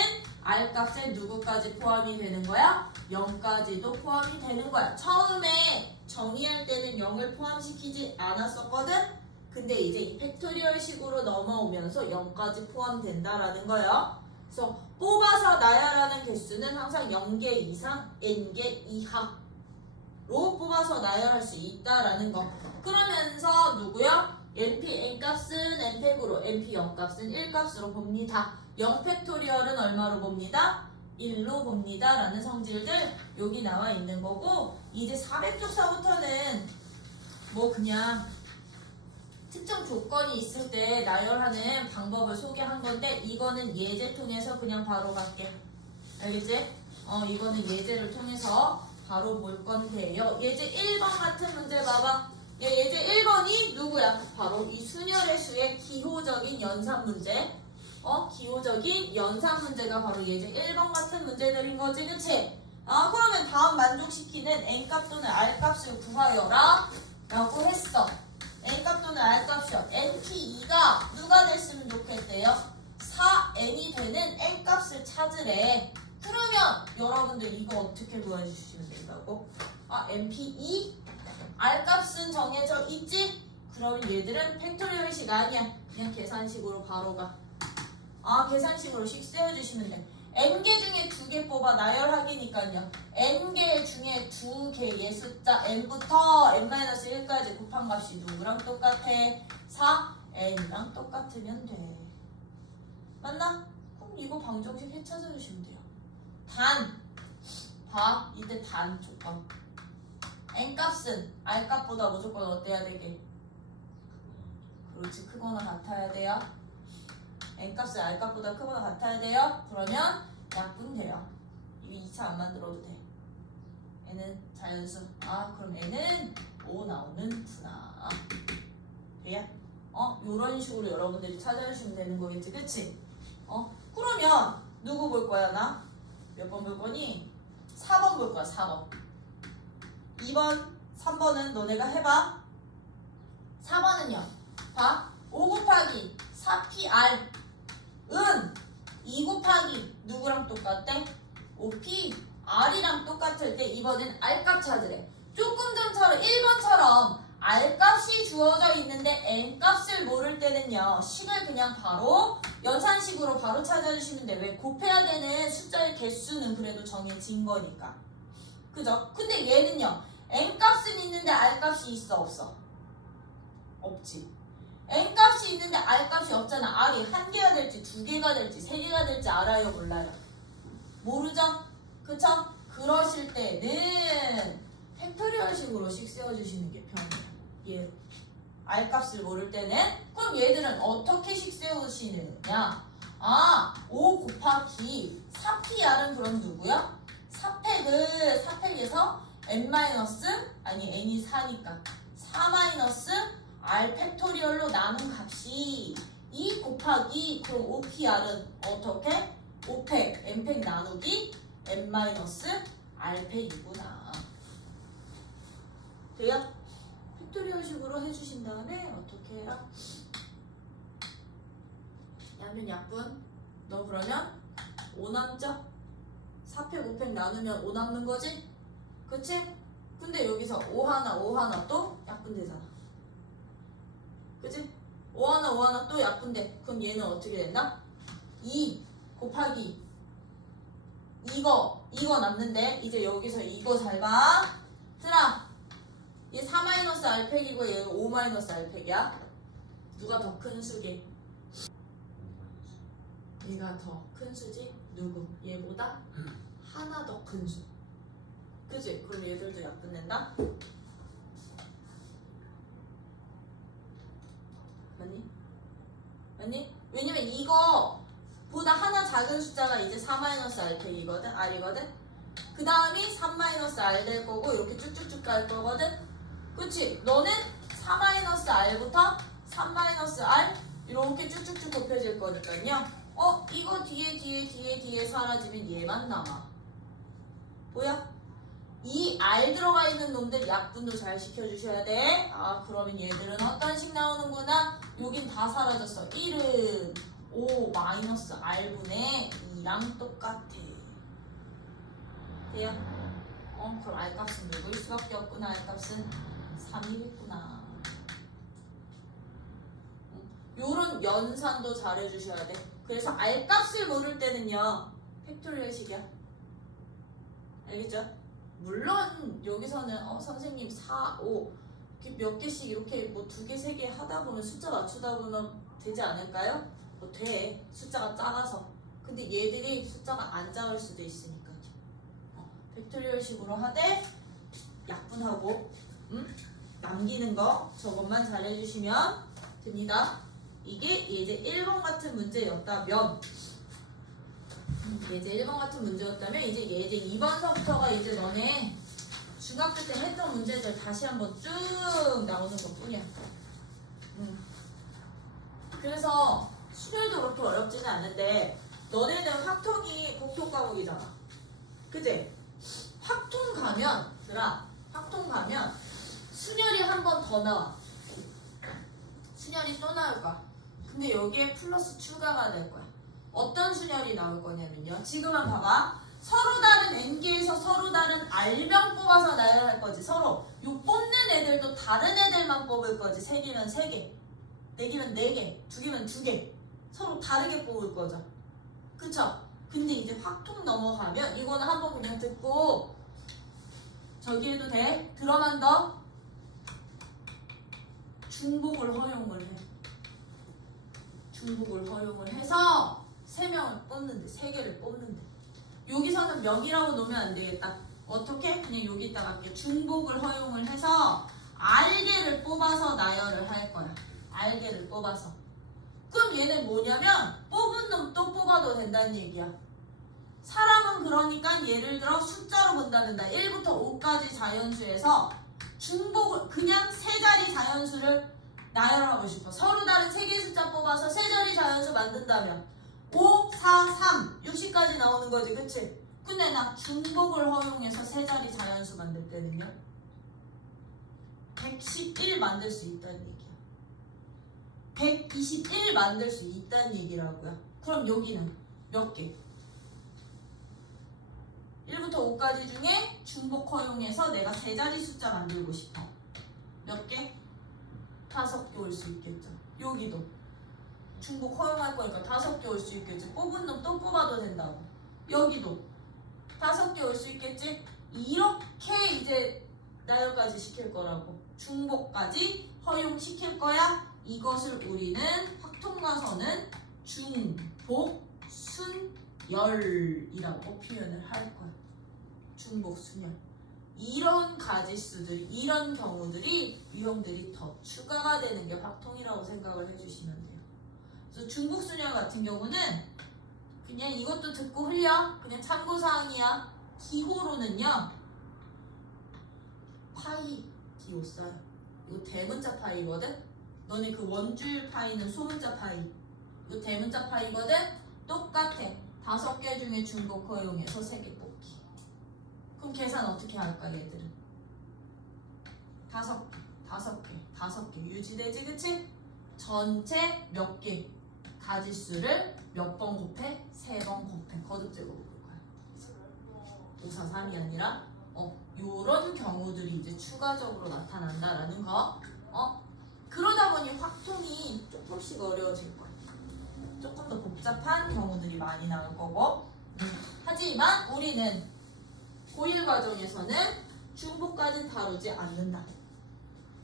R 값에 누구까지 포함이 되는 거야? 0까지도 포함이 되는 거야. 처음에 정의할 때는 0을 포함시키지 않았었거든? 근데 이제 이 팩토리얼 식으로 넘어오면서 0까지 포함된다라는 거예요. 그래서 뽑아서 나열하는 개수는 항상 0개 이상, n개 이하로 뽑아서 나열할 수 있다라는 거. 그러면서 누구요? np n값은 n팩으로, np 0값은 1값으로 봅니다. 0팩토리얼은 얼마로 봅니다? 1로 봅니다. 라는 성질들 여기 나와 있는 거고, 이제 400쪽사부터는 뭐 그냥 특정 조건이 있을 때 나열하는 방법을 소개한 건데, 이거는 예제 통해서 그냥 바로 갈게. 알겠지? 이거는 예제를 통해서 바로 볼 건데요. 예제 1번 같은 문제 봐봐. 예제 1번이 누구야? 바로 이 순열의 수의 기호적인 연산 문제. 기호적인 연산 문제가 바로 예제 1번 같은 문제들인 거지, 그치? 그러면 다음 만족시키는 n값 또는 r값을 구하여라 라고 했어. n값 또는 r값이요. np2가 누가 됐으면 좋겠대요? 4n이 되는 n값을 찾으래. 그러면 여러분들 이거 어떻게 구해주시면 된다고? np2 r값은 정해져 있지? 그러면 얘들은 팩토리얼식 아니야. 그냥 계산식으로 바로 가. 계산식으로 식 세워주시면 돼. n개 중에 2개 뽑아 나열하기니까요. n개 중에 2개의 숫자 n부터 n-1까지 곱한 값이 누구랑 똑같아? 4n이랑 똑같으면 돼. 맞나? 그럼 이거 방정식 해 찾아주시면 돼요. 단, 이때 단 조건. n값은 r값보다 무조건 어때야 되게? 그렇지, 크거나 같아야 돼요. n값은 r값보다 크거나 같아야 돼요. 그러면 약분돼요. 이거 2차 안 만들어도 돼. n은 자연수. 그럼 n은 5 나오는구나. 돼요? 요런 식으로 여러분들이 찾아주시면 되는 거겠지, 그치? 그러면 누구 볼 거야, 나? 몇 번 볼 거니? 4번 볼 거야, 4번. 2번, 3번은 너네가 해봐. 4번은요. 봐. 5 곱하기 4pr 은 2 곱하기 누구랑 똑같대? 5pr이랑 똑같을 때 이번엔 r값 찾으래. 조금 전처럼 1번처럼 r값이 주어져 있는데 n값을 모를 때는요. 식을 그냥 바로 연산식으로 바로 찾아주시면 돼. 왜? 곱해야 되는 숫자의 개수는 그래도 정해진 거니까. 그죠? 근데 얘는요. n값은 있는데 r값이 있어 없어? 없지. n값이 있는데 r값이 없잖아. r이 1개가 될지 2개가 될지 3개가 될지 알아요? 몰라요? 모르죠? 그쵸? 그러실 때는 팩토리얼식으로 식 세워주시는 게 편해요. 얘 r값을 모를 때는. 그럼 얘들은 어떻게 식 세우시느냐? 5 곱하기 4pr은 그럼 누구야? 4팩에서 n이 4니까 4 r 팩토리얼로 나눈 값이 2 곱하기 그럼 5pr은 어떻게? 5팩 n팩 나누기 n-r팩이구나. 돼요? 팩토리얼식으로 해주신 다음에 어떻게 해라? 양변 약분. 너 그러면 5 남죠? 4팩 5팩 나누면 5 남는 거지? 그치? 근데 여기서 5 하나 또 약분되잖아. 그치? 5 하나 또 약분돼. 그럼 얘는 어떻게 된다? 2 곱하기 이거 남는데 이제 여기서 이거 잘 봐. 들아, 얘 4-r팩이고 얘 5-r팩이야. 누가 더 큰 수게? 얘가 더 큰 수지? 누구? 얘보다 하나 더 큰 수. 그치? 그럼 얘들도 약분된다? 맞니? 왜냐면 이거보다 하나 작은 숫자가 이제 4-r팩이거든? r이거든? 그 다음이 3-r 될 거고 이렇게 쭉쭉쭉 갈 거거든? 그치? 너는 4-r부터 3-r 이렇게 쭉쭉쭉 곱해질 거니까요. 이거 뒤에 사라지면 얘만 남아. 보여? 이 R 들어가 있는 놈들 약분도 잘 시켜주셔야 돼. 그러면 얘들은 어떤 식 나오는구나? 여긴 다 사라졌어. 1은 5-r분의 2랑 B랑 똑같아. 돼요? 그럼 R값은 누구일 수밖에 없구나. R값은 3이겠구나. 요런 연산도 잘해주셔야 돼. 그래서 R값을 모를 때는요 팩토리얼식이야. 알겠죠? 물론 여기서는 선생님 4, 5 몇 개씩 이렇게 뭐 2개, 3개 하다 보면 숫자 맞추다 보면 되지 않을까요? 뭐 돼. 숫자가 작아서. 근데 얘들이 숫자가 안 작을 수도 있으니까. 팩토리얼식으로 하되 약분하고 남기는 거 저것만 잘해주시면 됩니다. 이게 예제 1번 같은 문제였다면 이제 예제 2번서부터가 이제 너네 중학교 때 했던 문제들 다시 한번 쭉 나오는 것 뿐이야. 그래서 수열도 그렇게 어렵지는 않는데 너네는 확통이 공통 과목이잖아. 그치? 확통 가면 순열이 한 번 더 나와. 순열이 또 나올 거야. 근데 여기에 플러스 추가가 될 거야. 어떤 순열이 나올 거냐면요. 지금은 봐봐. 서로 다른 N개에서 서로 다른 R명 뽑아서 나열할 거지. 서로 요 뽑는 애들도 다른 애들만 뽑을 거지. 3개면 3개, 4개면 4개, 2개면 2개. 서로 다르게 뽑을 거죠. 그쵸? 근데 이제 확통 넘어가면 이거는 한번 그냥 듣고 저기 해도 돼. 들어만 더 중복을 허용을 해. 중복을 허용을 해서 3명을 뽑는데 3개를 뽑는데 여기서는 명이라고 놓으면 안 되겠다. 어떻게? 그냥 여기다가 이렇게 중복을 허용을 해서 R개를 뽑아서 나열을 할 거야. R개를 뽑아서. 그럼 얘는 뭐냐면 뽑은 놈 또 뽑아도 된다는 얘기야. 사람은 그러니까 예를 들어 숫자로 본다면 1부터 5까지 자연수에서 중복을 그냥 3자리 자연수를 나열하고 싶어. 서로 다른 3개의 숫자 뽑아서 3자리 자연수 만든다면 5, 4, 3, 60까지 나오는 거지. 그치? 근데 나 중복을 허용해서 3자리 자연수 만들 때는요 111 만들 수 있다는 얘기야. 121 만들 수 있다는 얘기라고요. 그럼 여기는 몇 개? 1부터 5까지 중에 중복 허용해서 내가 3자리 숫자 만들고 싶어. 몇 개? 5개 올 수 있겠죠. 여기도 중복 허용할 거니까 5개 올 수 있겠지. 뽑은 놈 또 뽑아도 된다고. 여기도 5개 올 수 있겠지. 이렇게 이제 나열까지 시킬 거라고. 중복까지 허용시킬 거야. 이것을 우리는 확통가서는 중복순열이라고 표현을 할 거야. 중복순열. 이런 가지수들, 이런 경우들이 유형들이 더 추가가 되는 게 확통이라고 생각을 해주시면 돼요. 그래서 중복순열 같은 경우는 그냥 이것도 듣고 흘려. 그냥 참고사항이야. 기호로는요. 파이 기호 써요. 이거 대문자 파이거든. 너네 그 원주율 파이는 소문자 파이. 이거 대문자 파이거든. 똑같아. 5개 중에 중복 허용해서 3개 뽑기. 그럼 계산 어떻게 할까 얘들은? 5개 유지되지. 그치? 전체 몇 개? 가지수를 몇 번 곱해? 3번 곱해. 거듭제곱 볼 거야. 5, 4, 3이 아니라 요런 경우들이 이제 추가적으로 나타난다라는 거. 그러다 보니 확통이 조금씩 어려워질 거야. 조금 더 복잡한 경우들이 많이 나올 거고. 하지만 우리는 고1 과정에서는 중복까지는 다루지 않는다.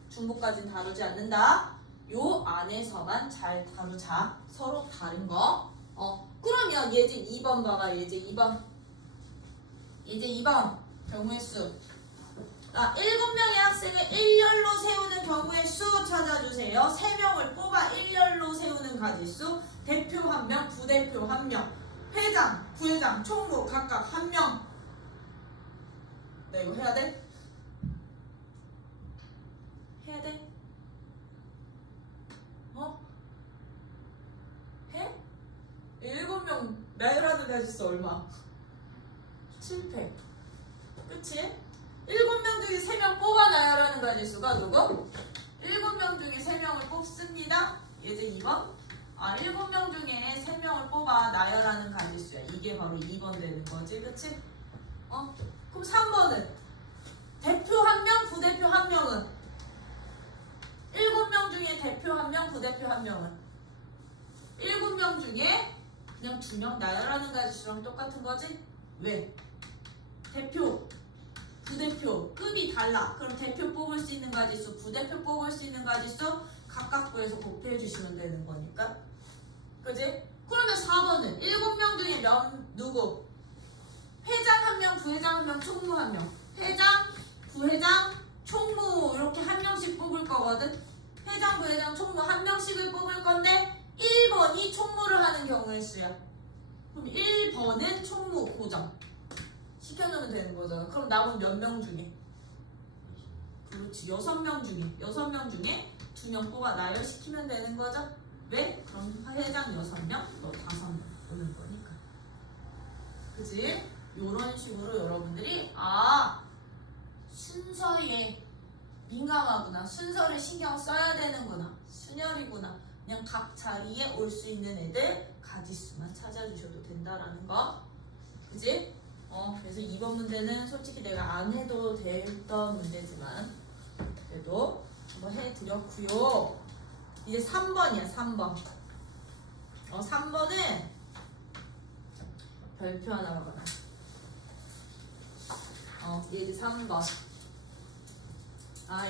중복까지는 다루지 않는다. 요 안에서만 잘 다루자. 서로 다른 거. 그러면 예제 2번 봐봐. 예제 2번 경우의 수. 7명의 학생을 일렬로 세우는 경우의 수 찾아주세요. 3명을 뽑아 일렬로 세우는 가지수. 대표 1명, 부대표 1명, 회장, 부회장, 총무 각각 1명. 나 이거 해야 돼? 해야 돼? 해? 7명 나열하는 가지수 얼마? 7패. 그치? 7명 중에 3명 뽑아 나열하는 가지수가 누구? 7명 중에 3명을 뽑습니다. 예제 2번. 7명 중에 3명을 뽑아 나열하는 가지수야. 이게 바로 2번 되는 거지, 그치? 그럼 3번은 대표 1명, 부대표 1명은 7명 중에 대표 1명, 부대표 1명은 7명 중에 그냥 2명 나열하는 가지수랑 똑같은 거지? 왜? 대표, 부대표 급이 달라. 그럼 대표 뽑을 수 있는 가지수, 부대표 뽑을 수 있는 가지수 각각 구해서 곱해 주시면 되는 거니까. 그지? 그러면 4번은 7명 중에 누구? 회장 1명, 부회장 1명, 총무 1명. 회장, 부회장, 총무 이렇게 1명씩 뽑을 거거든. 회장, 부회장, 총무 1명씩을 뽑을 건데 1번이 총무를 하는 경우의 수야. 그럼 1번은 총무 고정 시켜놓으면 되는 거잖아. 그럼 남은 몇 명 중에? 그렇지, 6명 중에 2명 뽑아 나열시키면 되는 거죠. 왜? 그럼 회장 6명, 너 5명 오는 거니까. 그지? 요런 식으로 여러분들이 순서에 민감하구나, 순서를 신경 써야 되는구나, 순열이구나, 그냥 각 자리에 올 수 있는 애들 가지수만 찾아주셔도 된다라는 거. 그지? 그래서 이번 문제는 솔직히 내가 안 해도 됐던 문제지만 그래도 한번 해드렸고요. 이제 3번이야, 3번. 3번은 별표 하나 봐봐라. 예제 3번.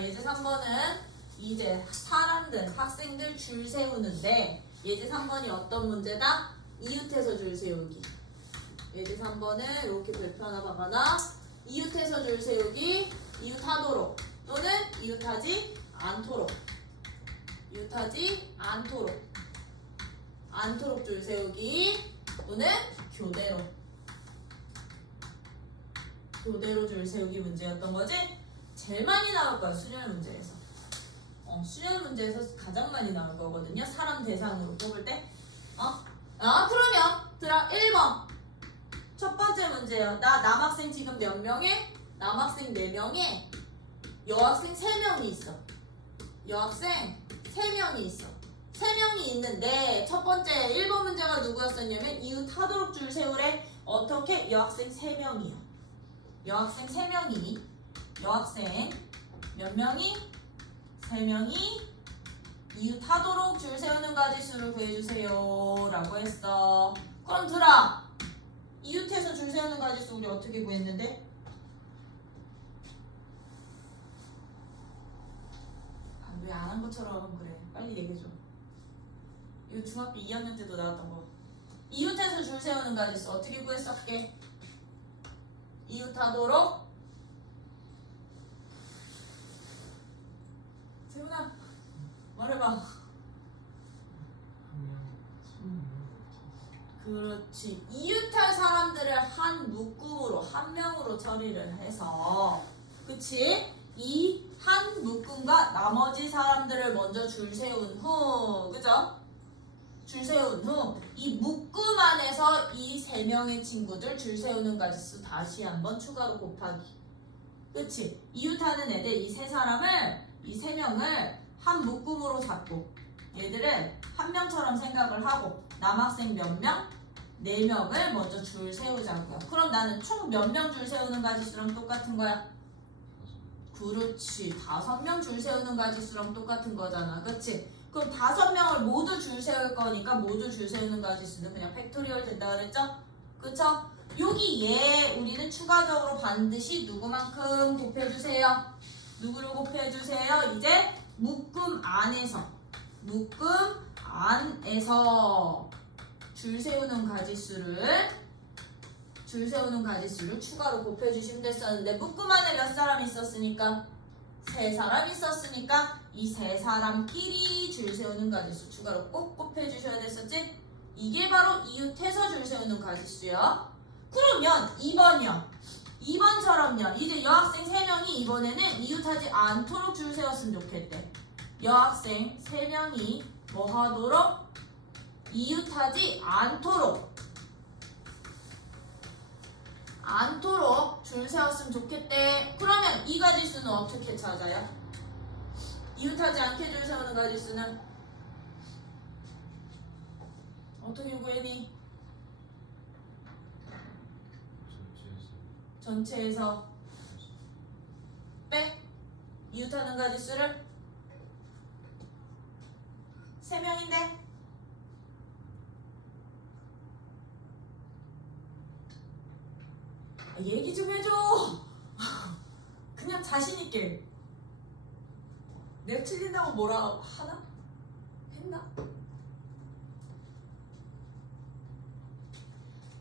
예제 3번은 이제 사람들, 학생들 줄 세우는데 예제 3번이 어떤 문제다? 이웃해서 줄 세우기. 예제 3번은 이렇게 별표 하나 봐봐라. 이웃해서 줄 세우기, 이웃하도록 또는 이웃하지 않도록. 이웃하지 않도록 줄 세우기 또는 교대로 줄 세우기 문제였던 거지? 제일 많이 나올 거야, 수련 문제에서. 수련 문제에서 가장 많이 나올 거거든요. 사람 대상으로 뽑을 때. 그러면 들어 1번. 첫 번째 문제예요. 나 남학생 지금 몇 명에? 남학생 4명에 여학생 3명이 있어. 여학생 3명이 있어. 3명이 있는데 첫 번째 1번 문제가 누구였었냐면 이웃하도록 줄 세우래. 어떻게? 여학생 3명이야. 여학생 3명이 여학생 몇 명이? 3명이 이웃하도록 줄 세우는 가지수를 구해주세요 라고 했어. 그럼 들어, 이웃해서 줄 세우는 가지수 우리 어떻게 구했는데? 왜 안 한 것처럼 그래. 빨리 얘기해줘. 이거 중학교 2학년 때도 나왔던 거. 이웃해서 줄 세우는 가지수 어떻게 구했었게? 이웃하도록. 세훈아 말해봐. 그렇지. 이웃할 사람들을 한 묶음으로, 한 명으로 처리를 해서, 그치? 이 한 묶음과 나머지 사람들을 먼저 줄 세운 후, 그죠? 줄 세운 후 이 묶음 안에서 이 3명의 친구들 줄 세우는 가지수 다시 한번 추가로 곱하기. 그치? 이웃하는 애들 이 3사람을, 이 3명을 한 묶음으로 잡고 얘들을 한 명처럼 생각을 하고 남학생 몇 명? 4명을 먼저 줄 세우자고요. 그럼 나는 총 몇 명 줄 세우는 가지수랑 똑같은 거야? 그렇지. 5명 줄 세우는 가지수랑 똑같은 거잖아. 그치? 그럼 5명을 모두 줄 세울 거니까 모두 줄 세우는 가지수는 그냥 팩토리얼 된다 그랬죠? 그쵸? 여기에 우리는 추가적으로 반드시 누구만큼 곱해주세요? 누구를 곱해주세요? 이제 묶음 안에서 줄 세우는 가지수를 추가로 곱해주시면 됐었는데 묶음 안에 몇 사람 있었으니까? 3사람 있었으니까 이 3사람끼리 줄 세우는 가지수 추가로 꼭 곱해주셔야 됐었지? 이게 바로 이웃해서 줄 세우는 가지수요. 그러면 2번이요. 2번처럼요. 이제 여학생 3명이 이번에는 이웃하지 않도록 줄 세웠으면 좋겠대. 여학생 3명이 뭐 하도록? 이웃하지 않도록 줄 세웠으면 좋겠대. 그러면 이 가지수는 어떻게 찾아요? 이웃하지 않게 줄 세우는 가지수는 어떻게 구했니? 전체에서 빼 이웃하는 가지수를 3명인데 얘기 좀 해줘. 그냥 자신있게. 내가 틀린다고 뭐라 하나? 했나?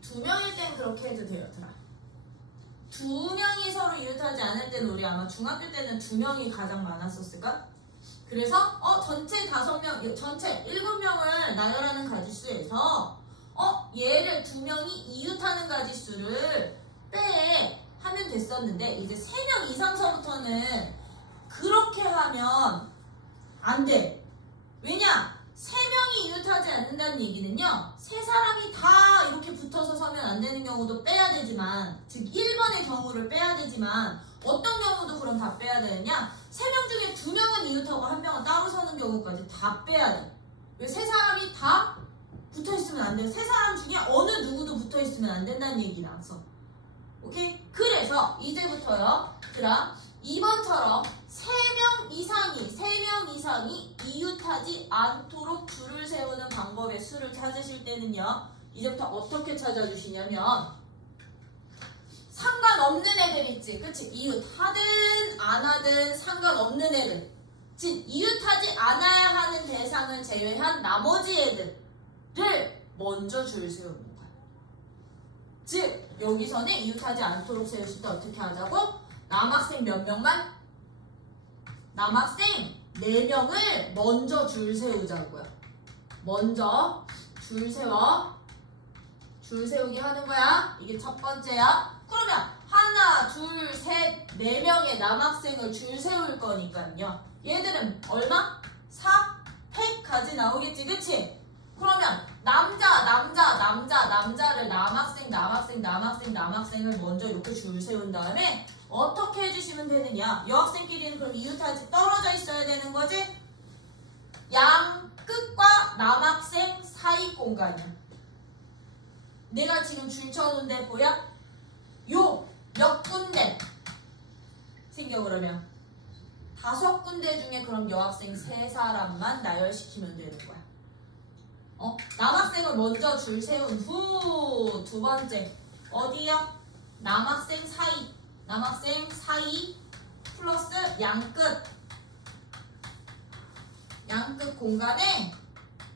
2명일 땐 그렇게 해도 돼요. 2명이 서로 이웃하지 않을 때는 우리 아마 중학교 때는 2명이 가장 많았었을까? 그래서 전체 5명, 전체 7명을 나열하는 가지수에서 얘를 2명이 이웃하는 가지수를 빼 하면 됐었는데 이제 3명 이상서부터는 그렇게 하면 안 돼. 왜냐? 3명이 이웃하지 않는다는 얘기는요, 3사람이 다 이렇게 붙어서 서면 안 되는 경우도 빼야 되지만, 즉 1번의 경우를 빼야 되지만 어떤 경우도 그럼 다 빼야 되느냐? 3명 중에 2명은 이웃하고 1명은 따로 서는 경우까지 다 빼야 돼. 왜 3사람이 다 붙어있으면 안 돼요. 3사람 중에 어느 누구도 붙어있으면 안 된다는 얘기 나왔어. 오케이? 그래서 이제부터요, 얘들아, 2번처럼 3명 이상이 이웃하지 않도록 줄을 세우는 방법의 수를 찾으실 때는요, 이제부터 어떻게 찾아주시냐면, 상관없는 애들 있지, 그치? 이웃하든 안 하든 상관없는 애들, 즉 이웃하지 않아야 하는 대상을 제외한 나머지 애들을 먼저 줄 세우는 거야. 즉 여기서는 이웃하지 않도록 세우실 때 어떻게 하자고? 남학생 몇 명만? 남학생 4명을 먼저 줄 세우자고요. 먼저 줄 세워. 줄 세우기 하는 거야. 이게 첫 번째야. 그러면 하나, 둘, 셋, 4명의 남학생을 줄 세울 거니까요. 얘들은 얼마? 4? 100까지 나오겠지, 그치? 그러면 남자를 남학생을 먼저 이렇게 줄 세운 다음에 어떻게 해주시면 되느냐? 여학생끼리는 그럼 이웃하지 떨어져 있어야 되는 거지? 양 끝과 남학생 사이 공간이야. 내가 지금 줄 쳐놓은 데 보여? 요 몇 군데 생겨. 그러면 5군데 중에 그럼 여학생 3사람만 나열시키면 되는 거야. 남학생을 먼저 줄 세운 후 두 번째 어디요? 남학생 사이 플러스 양끝 공간에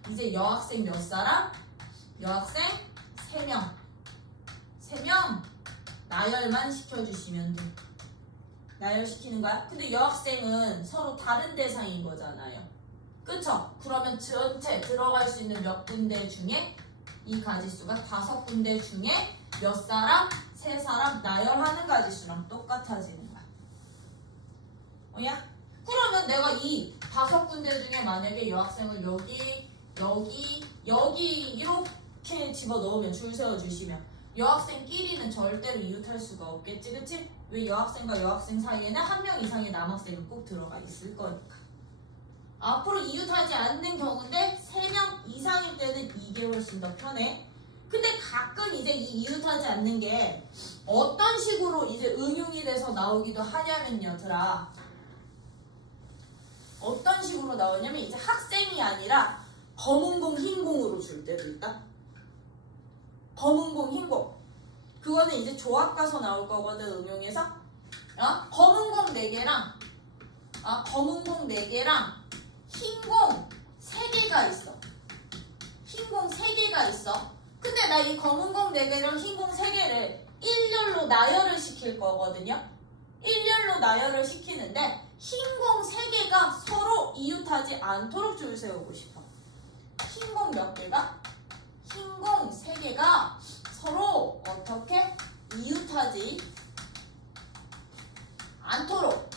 이제 여학생 몇 사람? 여학생 3명 나열만 시켜주시면 돼. 나열시키는 거야. 근데 여학생은 서로 다른 대상인 거잖아요. 그쵸? 그러면 전체 들어갈 수 있는 몇 군데 중에 이 가지수가 5군데 중에 몇 사람? 3사람 나열하는 가지수랑 똑같아지는 거야. 야? 그러면 내가 이 5군데 중에 만약에 여학생을 여기 이렇게 집어넣으면 줄 세워주시면 여학생끼리는 절대로 이웃할 수가 없겠지, 그치? 왜 여학생과 여학생 사이에는 1명 이상의 남학생이 꼭 들어가 있을 거니까. 앞으로 이웃하지 않는 경우인데 3명 이상일 때는 이게 훨씬 더 편해. 근데 가끔 이제 이 이웃하지 않는 게 어떤 식으로 이제 응용이 돼서 나오기도 하냐면요, 얘들아. 어떤 식으로 나오냐면 이제 학생이 아니라 검은 공, 흰 공으로 줄 때도 있다. 검은 공, 흰 공. 그거는 이제 조합 가서 나올 거거든, 응용해서. 검은 공 4개랑 흰 공 3개가 있어. 흰 공 3개가 있어. 근데 나 이 검은 공 4개랑 흰 공 3개를 일렬로 나열을 시킬 거거든요. 일렬로 나열을 시키는데 흰 공 3개가 서로 이웃하지 않도록 줄 세우고 싶어. 흰 공 몇 개가? 흰 공 3개가 서로 어떻게 이웃하지 않도록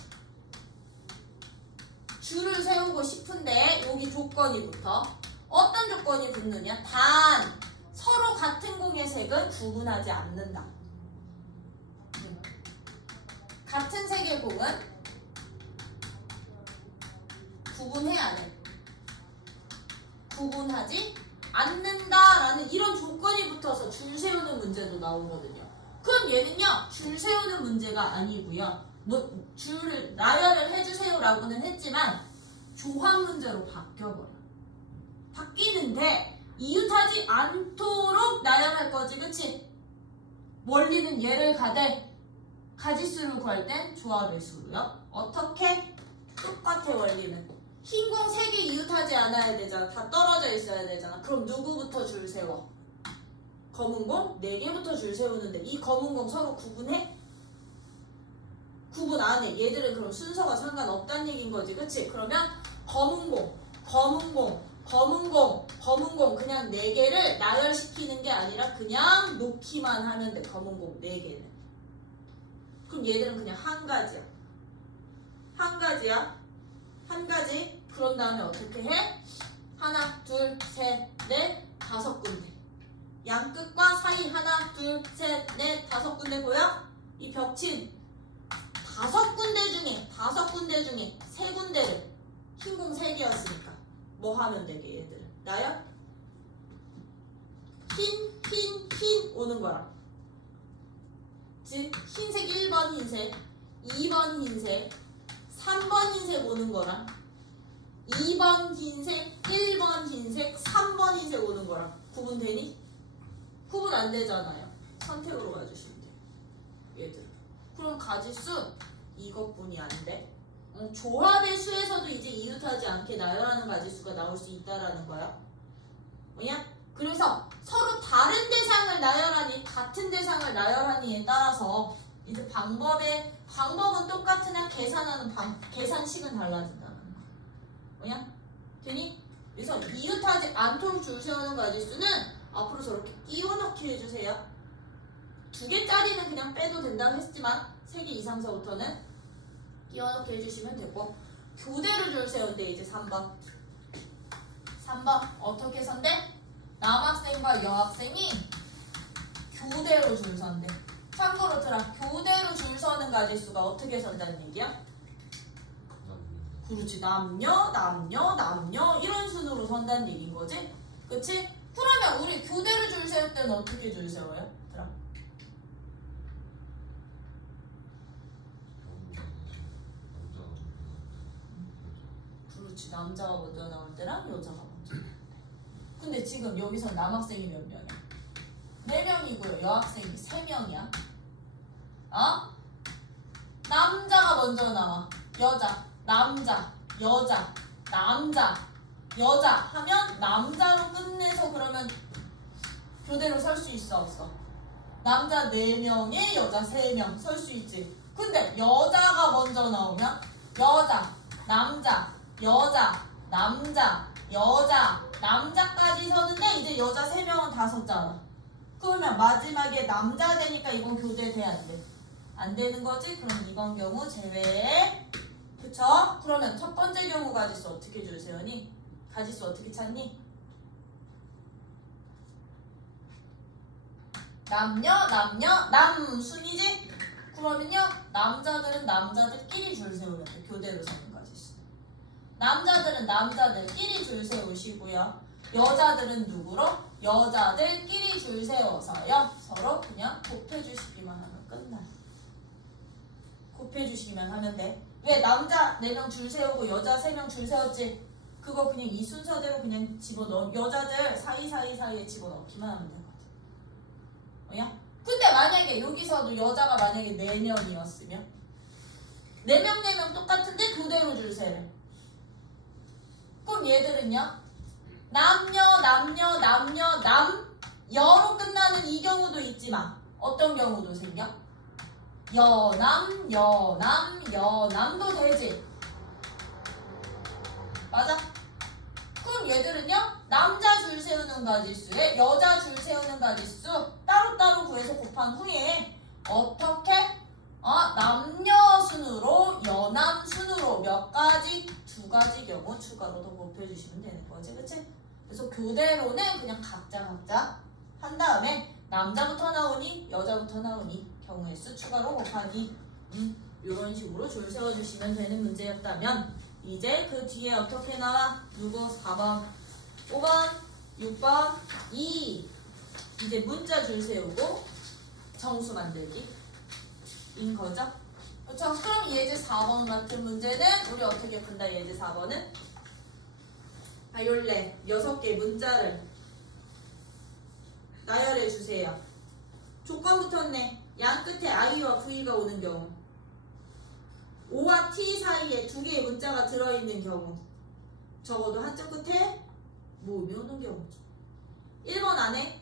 줄을 세우고 싶은데 여기 조건이 붙어. 어떤 조건이 붙느냐? 단 서로 같은 공의 색은 구분하지 않는다. 같은 색의 공은 구분해야 돼. 구분하지 않는다라는 이런 조건이 붙어서 줄 세우는 문제도 나오거든요. 그럼 얘는요, 줄 세우는 문제가 아니고요. 뭐 줄을 나열을 해주세요라고는 했지만 조합 문제로 바뀌어버려. 바뀌는데 이웃하지 않도록 나열할 거지, 그치? 원리는 얘를 가되 가지수를 구할 땐 조합의 수로요. 어떻게? 똑같아, 원리는. 흰 공 3개 이웃하지 않아야 되잖아. 다 떨어져 있어야 되잖아. 그럼 누구부터 줄 세워? 검은 공 4개부터 줄 세우는데 이 검은 공 서로 구분해? 구분 안 해. 얘들은 그럼 순서가 상관없다는 얘기인 거지, 그치? 그러면 검은 공, 검은 공, 검은 공, 검은 공 그냥 4개를 나열시키는 게 아니라 그냥 놓기만 하면 돼. 검은 공 4개는. 그럼 얘들은 그냥 한 가지야. 한 가지야. 한 가지. 그런 다음에 어떻게 해? 하나, 둘, 셋, 넷, 5군데. 양끝과 사이 하나, 둘, 셋, 넷, 5군데 보여? 이 벽친 5군데 중에 3군데를 흰공 3개였으니까 뭐 하면 되게 얘들은? 나요? 흰 오는 거라. 즉 흰색 1번 흰색, 2번 흰색, 3번 흰색 오는 거랑 2번 흰색, 1번 흰색, 3번 흰색 오는 거랑 구분되니? 구분 안 되잖아요. 선택으로 가주시면 돼요. 얘들. 그럼 가지수 이것뿐이 안 돼. 조합의 수에서도 이제 이웃하지 않게 나열하는 가지수가 나올 수 있다라는 거야. 뭐냐? 그래서 서로 다른 대상을 나열하니 같은 대상을 나열하니에 따라서 이제 방법은 똑같으나 계산하는 계산식은 달라진다는 거. 뭐냐? 되니? 그래서 이웃하지 않도록 줄 세우는 가지수는 앞으로 저렇게 끼워넣기 해주세요. 2개짜리는 그냥 빼도 된다고 했지만 3개 이상서부터는 끼워넣기 해주시면 되고, 교대로 줄 세운데 이제 3번 어떻게 선대? 남학생과 여학생이 교대로 줄 선대. 참고로 들아, 교대로 줄 서는 가지수가 어떻게 선다는 얘기야? 그렇지. 남녀 이런 순으로 선다는 얘기인 거지? 그치? 그러면 우리 교대로 줄 세울 때는 어떻게 줄 세워요? 들아. 그렇지. 남자가 먼저 나올 때랑 여자가 먼저 나올 때. 근데 지금 여기서 남학생이 몇 명이야? 4명이고요. 여학생이 3명이야. 어? 남자가 먼저 나와. 여자, 남자, 여자, 남자, 여자 하면 남자로 끝내서 그러면 교대로 설 수 있어, 없어? 남자 4명에 여자 3명 설 수 있지. 근데 여자가 먼저 나오면 여자, 남자, 여자, 남자, 여자, 남자까지 서는데 이제 여자 3명은 다 섰잖아. 그러면 마지막에 남자 되니까 이건 교대 돼, 안 돼? 안 되는 거지? 그럼 이번 경우 제외. 그쵸? 그러면 첫 번째 경우 가지수 어떻게 줄 세우니? 가지수 어떻게 찾니? 남순이지? 그러면요, 남자들은 남자들끼리 줄 세우면 돼. 교대로 서는 가지수. 남자들은 남자들끼리 줄 세우시고요. 여자들은 누구로? 여자들끼리 줄 세워서요. 서로 그냥 곱해주시기만 하면 끝나요. 곱해주시기만 하면 돼. 왜? 남자 4명 줄 세우고 여자 3명 줄 세웠지? 그거 그냥 이 순서대로 그냥 집어넣어. 여자들 사이에 집어넣기만 하면 되거든. 뭐야? 근데 만약에 여기서도 여자가 만약에 4명이었으면 4명 똑같은데 교대로 줄 세래. 그럼 얘들은요, 남여로 끝나는 이 경우도 있지만 어떤 경우도 생겨? 여남도 되지. 맞아? 그럼 얘들은요, 남자 줄 세우는 가지수에 여자 줄 세우는 가지수 따로따로 구해서 곱한 후에 어떻게? 남녀 순으로 여남 순으로 몇 가지? 2가지 경우 추가로 더 곱해주시면 되는 거지, 그치? 그래서 교대로는 그냥 각자 한 다음에 남자부터 나오니 여자부터 나오니 경우의 수 추가로 곱하기 이런 식으로 줄 세워주시면 되는 문제였다면, 이제 그 뒤에 어떻게 나와? 누구? 4번, 5번, 6번 2. 이제 문자 줄 세우고 정수 만들기 인 거죠. 그렇죠? 그럼 예제 4번 같은 문제는 우리 어떻게 푼다? 예제 4번은 바이올렛 6개의 문자를 나열해 주세요. 조건 붙었네. 양 끝에 i와 v가 오는 경우, O와 T 사이에 2개의 문자가 들어있는 경우, 적어도 한쪽 끝에 모음이 오는 경우. 1번 안에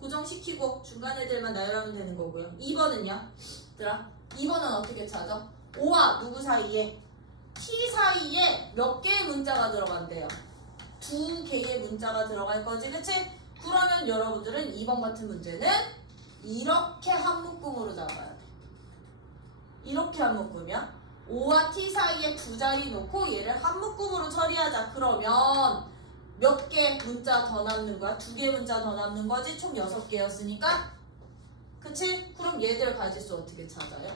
고정시키고 중간 애들만 나열하면 되는 거고요. 2번은요? 얘들아, 2번은 어떻게 찾아? O와 누구 사이에? T 사이에 몇 개의 문자가 들어간대요? 2개의 문자가 들어갈 거지, 그치? 그러면 여러분들은 2번 같은 문제는 이렇게 한 묶음으로 잡아야 돼. 이렇게 한 묶음이야. O와 T 사이에 2자리 놓고 얘를 한 묶음으로 처리하자. 그러면 몇 개 문자 더 남는 거야? 2개 문자 더 남는 거지? 총 6개였으니까. 그치? 그럼 얘들 가지수 어떻게 찾아요?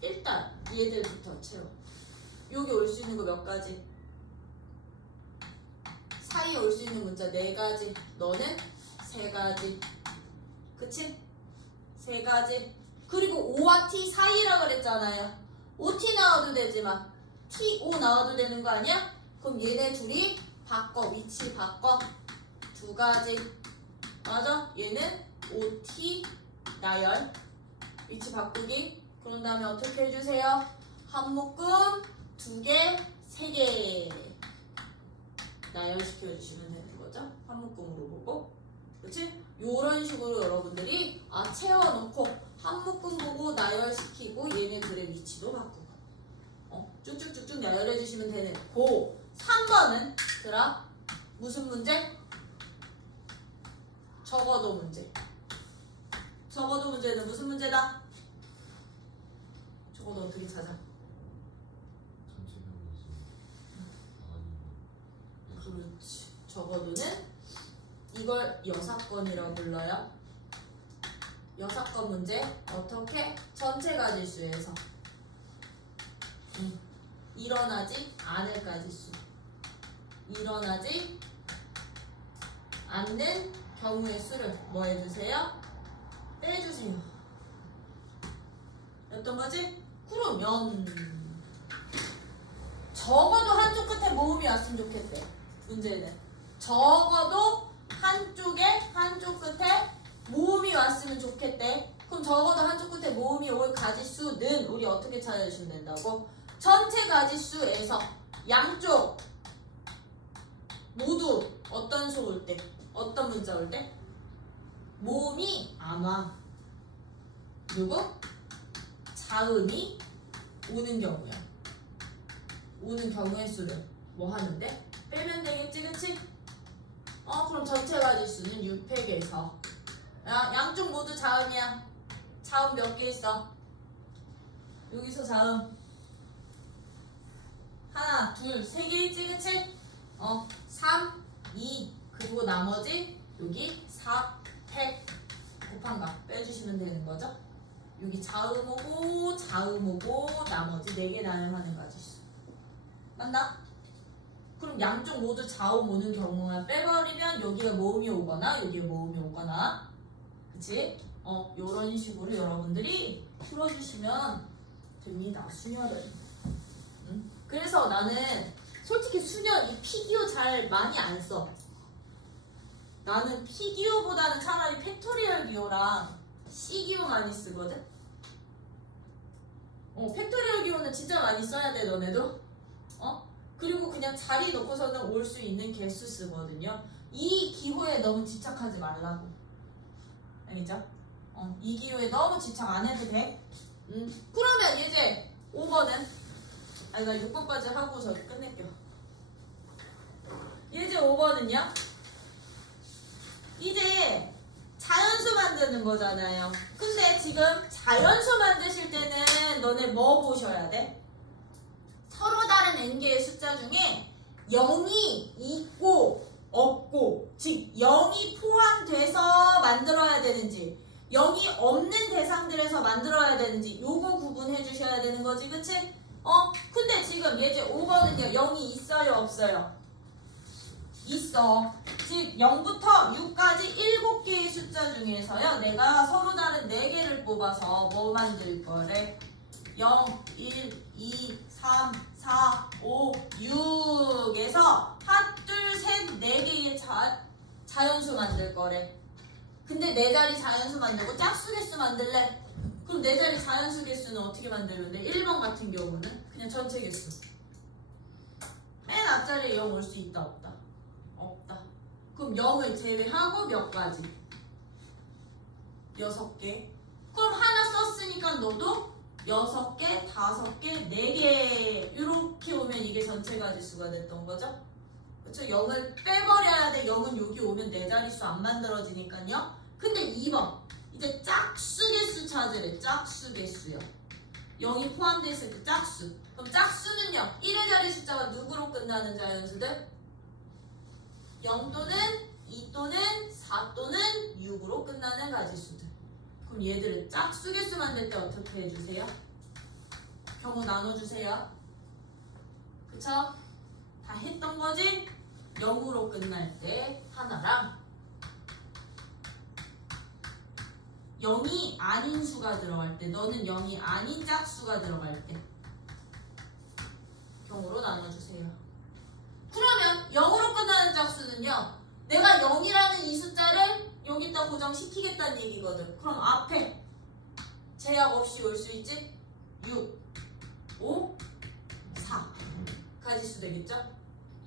일단 얘들부터 채워. 여기 올 수 있는 거 몇 가지? 사이에 올 수 있는 문자 4가지. 너는 3가지. 그치? 3가지. 그리고 O와 T 사이라 그랬잖아요. OT 나와도 되지만 TO 나와도 되는 거 아니야? 그럼 얘네 둘이 바꿔. 위치 바꿔. 2가지. 맞아? 얘는 OT 나열. 위치 바꾸기. 그런 다음에 어떻게 해주세요? 한 묶음 2개, 3개 나열시켜주시면 되는 거죠. 한 묶음으로 보고. 그치? 요런 식으로 여러분들이 채워놓고 한 묶음 보고 나열시키고 얘네들의 위치도 바꾸고 쭉쭉쭉쭉 나열해주시면 되는 고. 3번은 들아 무슨 문제? 적어도 문제. 적어도 문제는 무슨 문제다? 적어도 어떻게 찾아? 그렇지. 적어도는 이걸 여사건이라고 불러요. 여사건 문제 어떻게? 전체 가지수에서 일어나지 않을 가지수, 일어나지 않는 경우의 수를 뭐 해주세요? 빼주세요. 였던 거지? 그러면 적어도 한쪽 끝에 모음이 왔으면 좋겠대. 문제는 적어도 한쪽 끝에 모음이 왔으면 좋겠대. 그럼 적어도 한쪽 끝에 모음이 올 가지수는 우리 어떻게 찾아주시면 된다고? 전체 가지수에서 양쪽 모두 어떤 수 올 때? 어떤 문자 올 때? 모음이 안 와. 누구? 자음이 오는 경우야. 오는 경우의 수를 뭐 하는데? 빼면 되겠지, 그치? 그럼 전체 가지수는 6팩에서 양쪽 모두 자음이야. 자음 몇 개 있어? 여기서 자음 하나, 둘, 3개 있지, 그치? 3, 2, 그리고 나머지 여기 4, 팩 곱한 거 빼주시면 되는 거죠? 여기 자음 오고 나머지 4개 나열하는 가지수. 맞나? 그럼 양쪽 모두 자음 오는 경우만 빼버리면 여기가 모음이 오거나 여기에 모음이 오거나, 그치? 요런 식으로 여러분들이 풀어주시면 됩니다. 수녀를. 그래서 나는 솔직히 수녀 이 피기호 잘 많이 안 써. 나는 피기호보다는 차라리 팩토리얼 기호랑 C기호 많이 쓰거든? 팩토리얼 기호는 진짜 많이 써야 돼, 너네도. 그리고 그냥 자리 놓고서는 올 수 있는 개수 쓰거든요. 이 기호에 너무 집착하지 말라고. 알겠죠? 이 기호에 너무 집착 안 해도 돼. 그러면 이제 5번은 나 6번까지 하고 저기 끝낼게요. 이제 5번은요. 이제 자연수 만드는 거잖아요. 근데 지금 자연수 만드실 때는 너네 뭐 보셔야 돼? 서로 다른 n개의 숫자 중에 0이 있고 없고, 즉 0이 포함돼서 만들어야 되는지 0이 없는 대상들에서 만들어야 되는지 요거 구분해 주셔야 되는 거지, 그치? 근데 지금 예제 5번은요 0이 있어요 없어요? 있어. 즉 0부터 6까지 7개의 숫자 중에서요. 내가 서로 다른 4개를 뽑아서 뭐 만들 거래? 0, 1, 2, 3, 4, 5, 6에서 하나, 둘, 셋, 4개의 자연수 만들 거래. 근데 4자리 자연수 만들고 짝수 개수 만들래? 그럼 4자리 자연수 개수는 어떻게 만들면 돼? 1번 같은 경우는 그냥 전체 개수. 맨 앞자리에 0 올 수 있다 없다? 없다. 그럼 0을 제외하고 몇 가지? 6개. 그럼 하나 썼으니까 너도 6개, 5개, 4개 이렇게 오면 이게 전체 가지수가 됐던 거죠? 그쵸? 0을 빼버려야 돼. 0은 여기 오면 4자릿수 안 만들어지니까요. 근데 2번 이제 짝수 개수 찾으래. 짝수 개수요. 0이 포함되어 있을 때 짝수. 그럼 짝수는요. 1의 자리 숫자가 누구로 끝나는 자연수들? 0 또는 2 또는 4 또는 6으로 끝나는 가지수들. 그럼 얘들을 짝수 개수 만들 때 어떻게 해주세요? 경우 나눠주세요. 그쵸? 다 했던 거지? 0으로 끝날 때 하나랑 0이 아닌 수가 들어갈 때, 너는 0이 아닌 짝수가 들어갈 때 경우로 나눠주세요. 그러면 0으로 끝나는 짝수는요, 내가 0이라는 이 숫자를 여기다 고정시키겠다는 얘기거든. 그럼 앞에 제약 없이 올 수 있지? 6, 5, 4 가지수 되겠죠?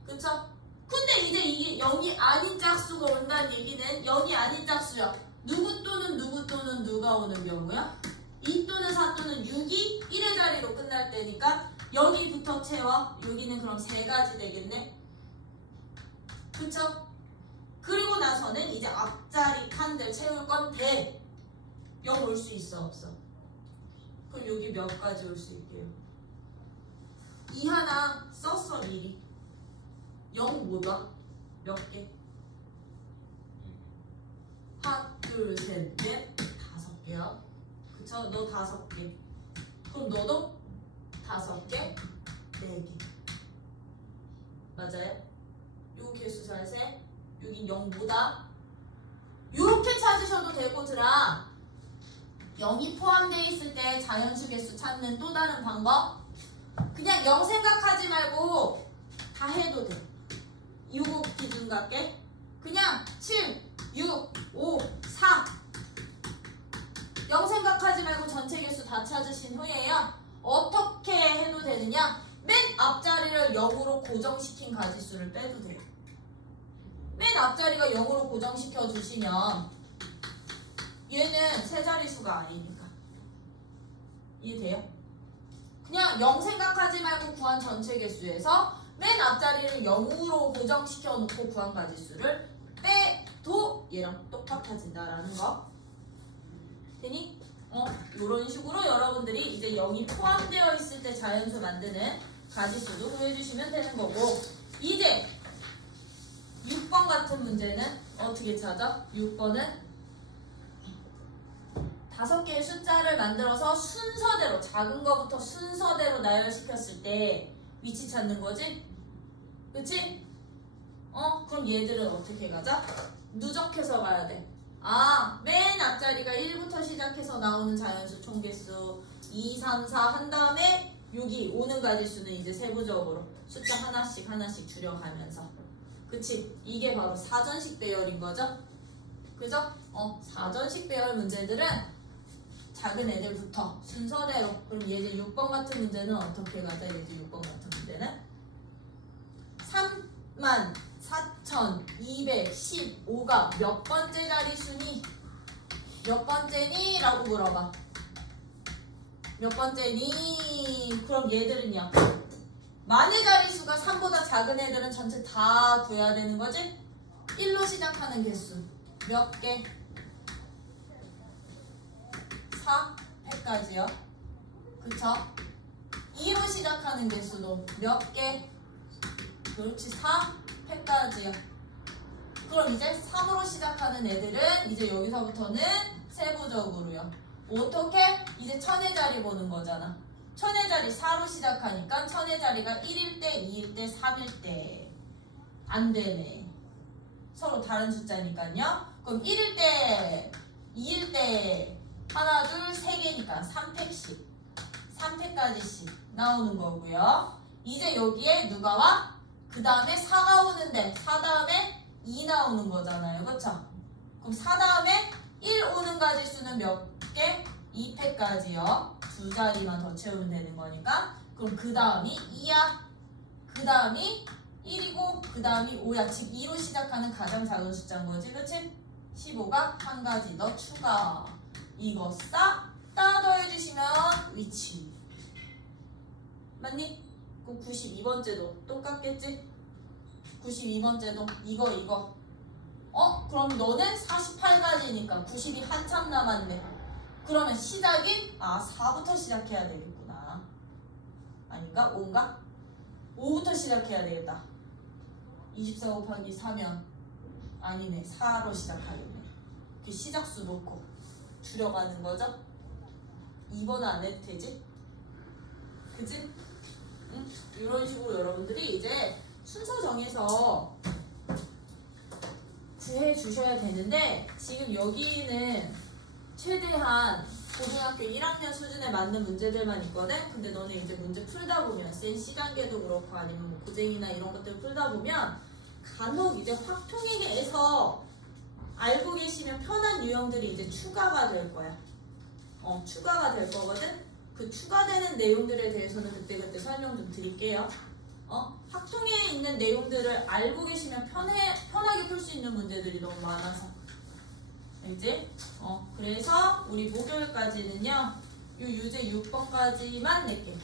그쵸? 근데 이제 이게 0이 아닌 짝수가 온다는 얘기는 0이 아닌 짝수야. 누구 또는 누구 또는 누가 오는 경우야? 2 또는 4 또는 6이 1의 자리로 끝날 때니까 여기부터 채워. 여기는 그럼 3가지 되겠네. 그쵸? 그리고 나서는 이제 앞자리 칸들 채울 건데 0 올 수 있어 없어? 그럼 여기 몇 가지 올 수 있게요? 2 하나 썼어 미리. 0 뭐다? 몇 개? 하나, 둘, 셋, 넷, 5개야. 그쵸? 너 5개. 그럼 너도 5개, 4개. 맞아요? 요 개수 잘 세. 여기 0 뭐다? 요렇게 찾으셔도 되고들아. 0이 포함되어 있을 때 자연수 개수 찾는 또 다른 방법? 그냥 0 생각하지 말고 다 해도 돼. 요거 기준 갈게. 그냥 7, 6, 5, 4 0 생각하지 말고 전체 개수 다 찾으신 후에요. 어떻게 해도 되느냐? 맨 앞자리를 0으로 고정시킨 가지수를 빼도 돼요. 맨 앞자리가 0으로 고정시켜 주시면 얘는 세 자리수가 아니니까. 이해돼요? 그냥 0 생각하지 말고 구한 전체 개수에서 맨 앞자리를 0으로 고정시켜 놓고 구한 가지수를 빼도 얘랑 똑같아진다라는 거. 되니? 이런 식으로 여러분들이 이제 0이 포함되어 있을 때 자연수 만드는 가지수도 구해주시면 되는 거고, 이제 6번 같은 문제는 어떻게 찾아? 6번은 5개의 숫자를 만들어서 순서대로, 작은 거부터 순서대로 나열시켰을 때 위치 찾는 거지? 그치? 그럼 얘들은 어떻게 가자? 누적해서 가야 돼. 맨 앞자리가 1부터 시작해서 나오는 자연수 총개수 2, 3, 4 한 다음에 여기 오는 가지수는 이제 세부적으로 숫자 하나씩 하나씩 줄여가면서. 그치? 이게 바로 사전식 배열인 거죠? 그죠? 사전식 배열 문제들은 작은 애들부터 순서대로. 그럼 얘들 6번 같은 문제는 어떻게 가자? 얘들 6번 같은 문제는 34,215가 몇 번째 자리수니? 몇 번째니? 라고 물어봐. 몇 번째니? 그럼 얘들은요, 만의 자리수가 3보다 작은 애들은 전체 다 구해야 되는 거지? 1로 시작하는 개수 몇 개? 4회까지요. 그쵸? 2로 시작하는 개수도 몇 개? 그렇지, 4회까지요. 그럼 이제 3으로 시작하는 애들은 이제 여기서부터는 세부적으로요. 어떻게? 이제 천의 자리 보는 거잖아. 천의 자리 4로 시작하니까 천의 자리가 1일 때, 2일 때, 3일 때 안 되네. 서로 다른 숫자니까요. 그럼 1일 때, 2일 때 하나, 둘, 세 개니까 3팩씩, 3팩까지씩 나오는 거고요. 이제 여기에 누가 와? 그 다음에 4가 오는데 4 다음에 2 나오는 거잖아요. 그쵸? 그럼 4 다음에 1 오는 가지수는 몇 개? 2팩까지요. 두 자리만 더 채우면 되는 거니까. 그럼 그 다음이 2야. 그 다음이 1이고 그 다음이 5야. 즉 2로 시작하는 가장 작은 숫자인 거지. 그치? 15가 한 가지 더 추가. 이거 싹 다 더해주시면 위치. 맞니? 그럼 92번째도 똑같겠지? 92번째도 이거. 그럼 너는 48가지니까 90이 한참 남았네. 그러면 시작이 4부터 시작해야 되겠구나. 아닌가? 5인가? 5부터 시작해야 되겠다. 24 곱하기 4면 아니네. 4로 시작하겠네. 그 시작수 놓고 줄여가는 거죠? 2번은 안 해도 되지? 그치? 응? 이런 식으로 여러분들이 이제 순서 정해서 구해 주셔야 되는데, 지금 여기는 최대한 고등학교 1학년 수준에 맞는 문제들만 있거든? 근데 너는 이제 문제 풀다 보면 센시 단계도 그렇고 아니면 뭐 고쟁이나 이런 것들 풀다 보면 간혹 이제 확통에게서 알고 계시면 편한 유형들이 이제 추가가 될 거야. 추가가 될 거거든? 그 추가되는 내용들에 대해서는 그때그때 설명 좀 드릴게요. 확통에 있는 내용들을 알고 계시면 편하게 풀 수 있는 문제들이 너무 많아서. 알지? 그래서 우리 목요일까지는요, 이 유제 6번까지만 낼게.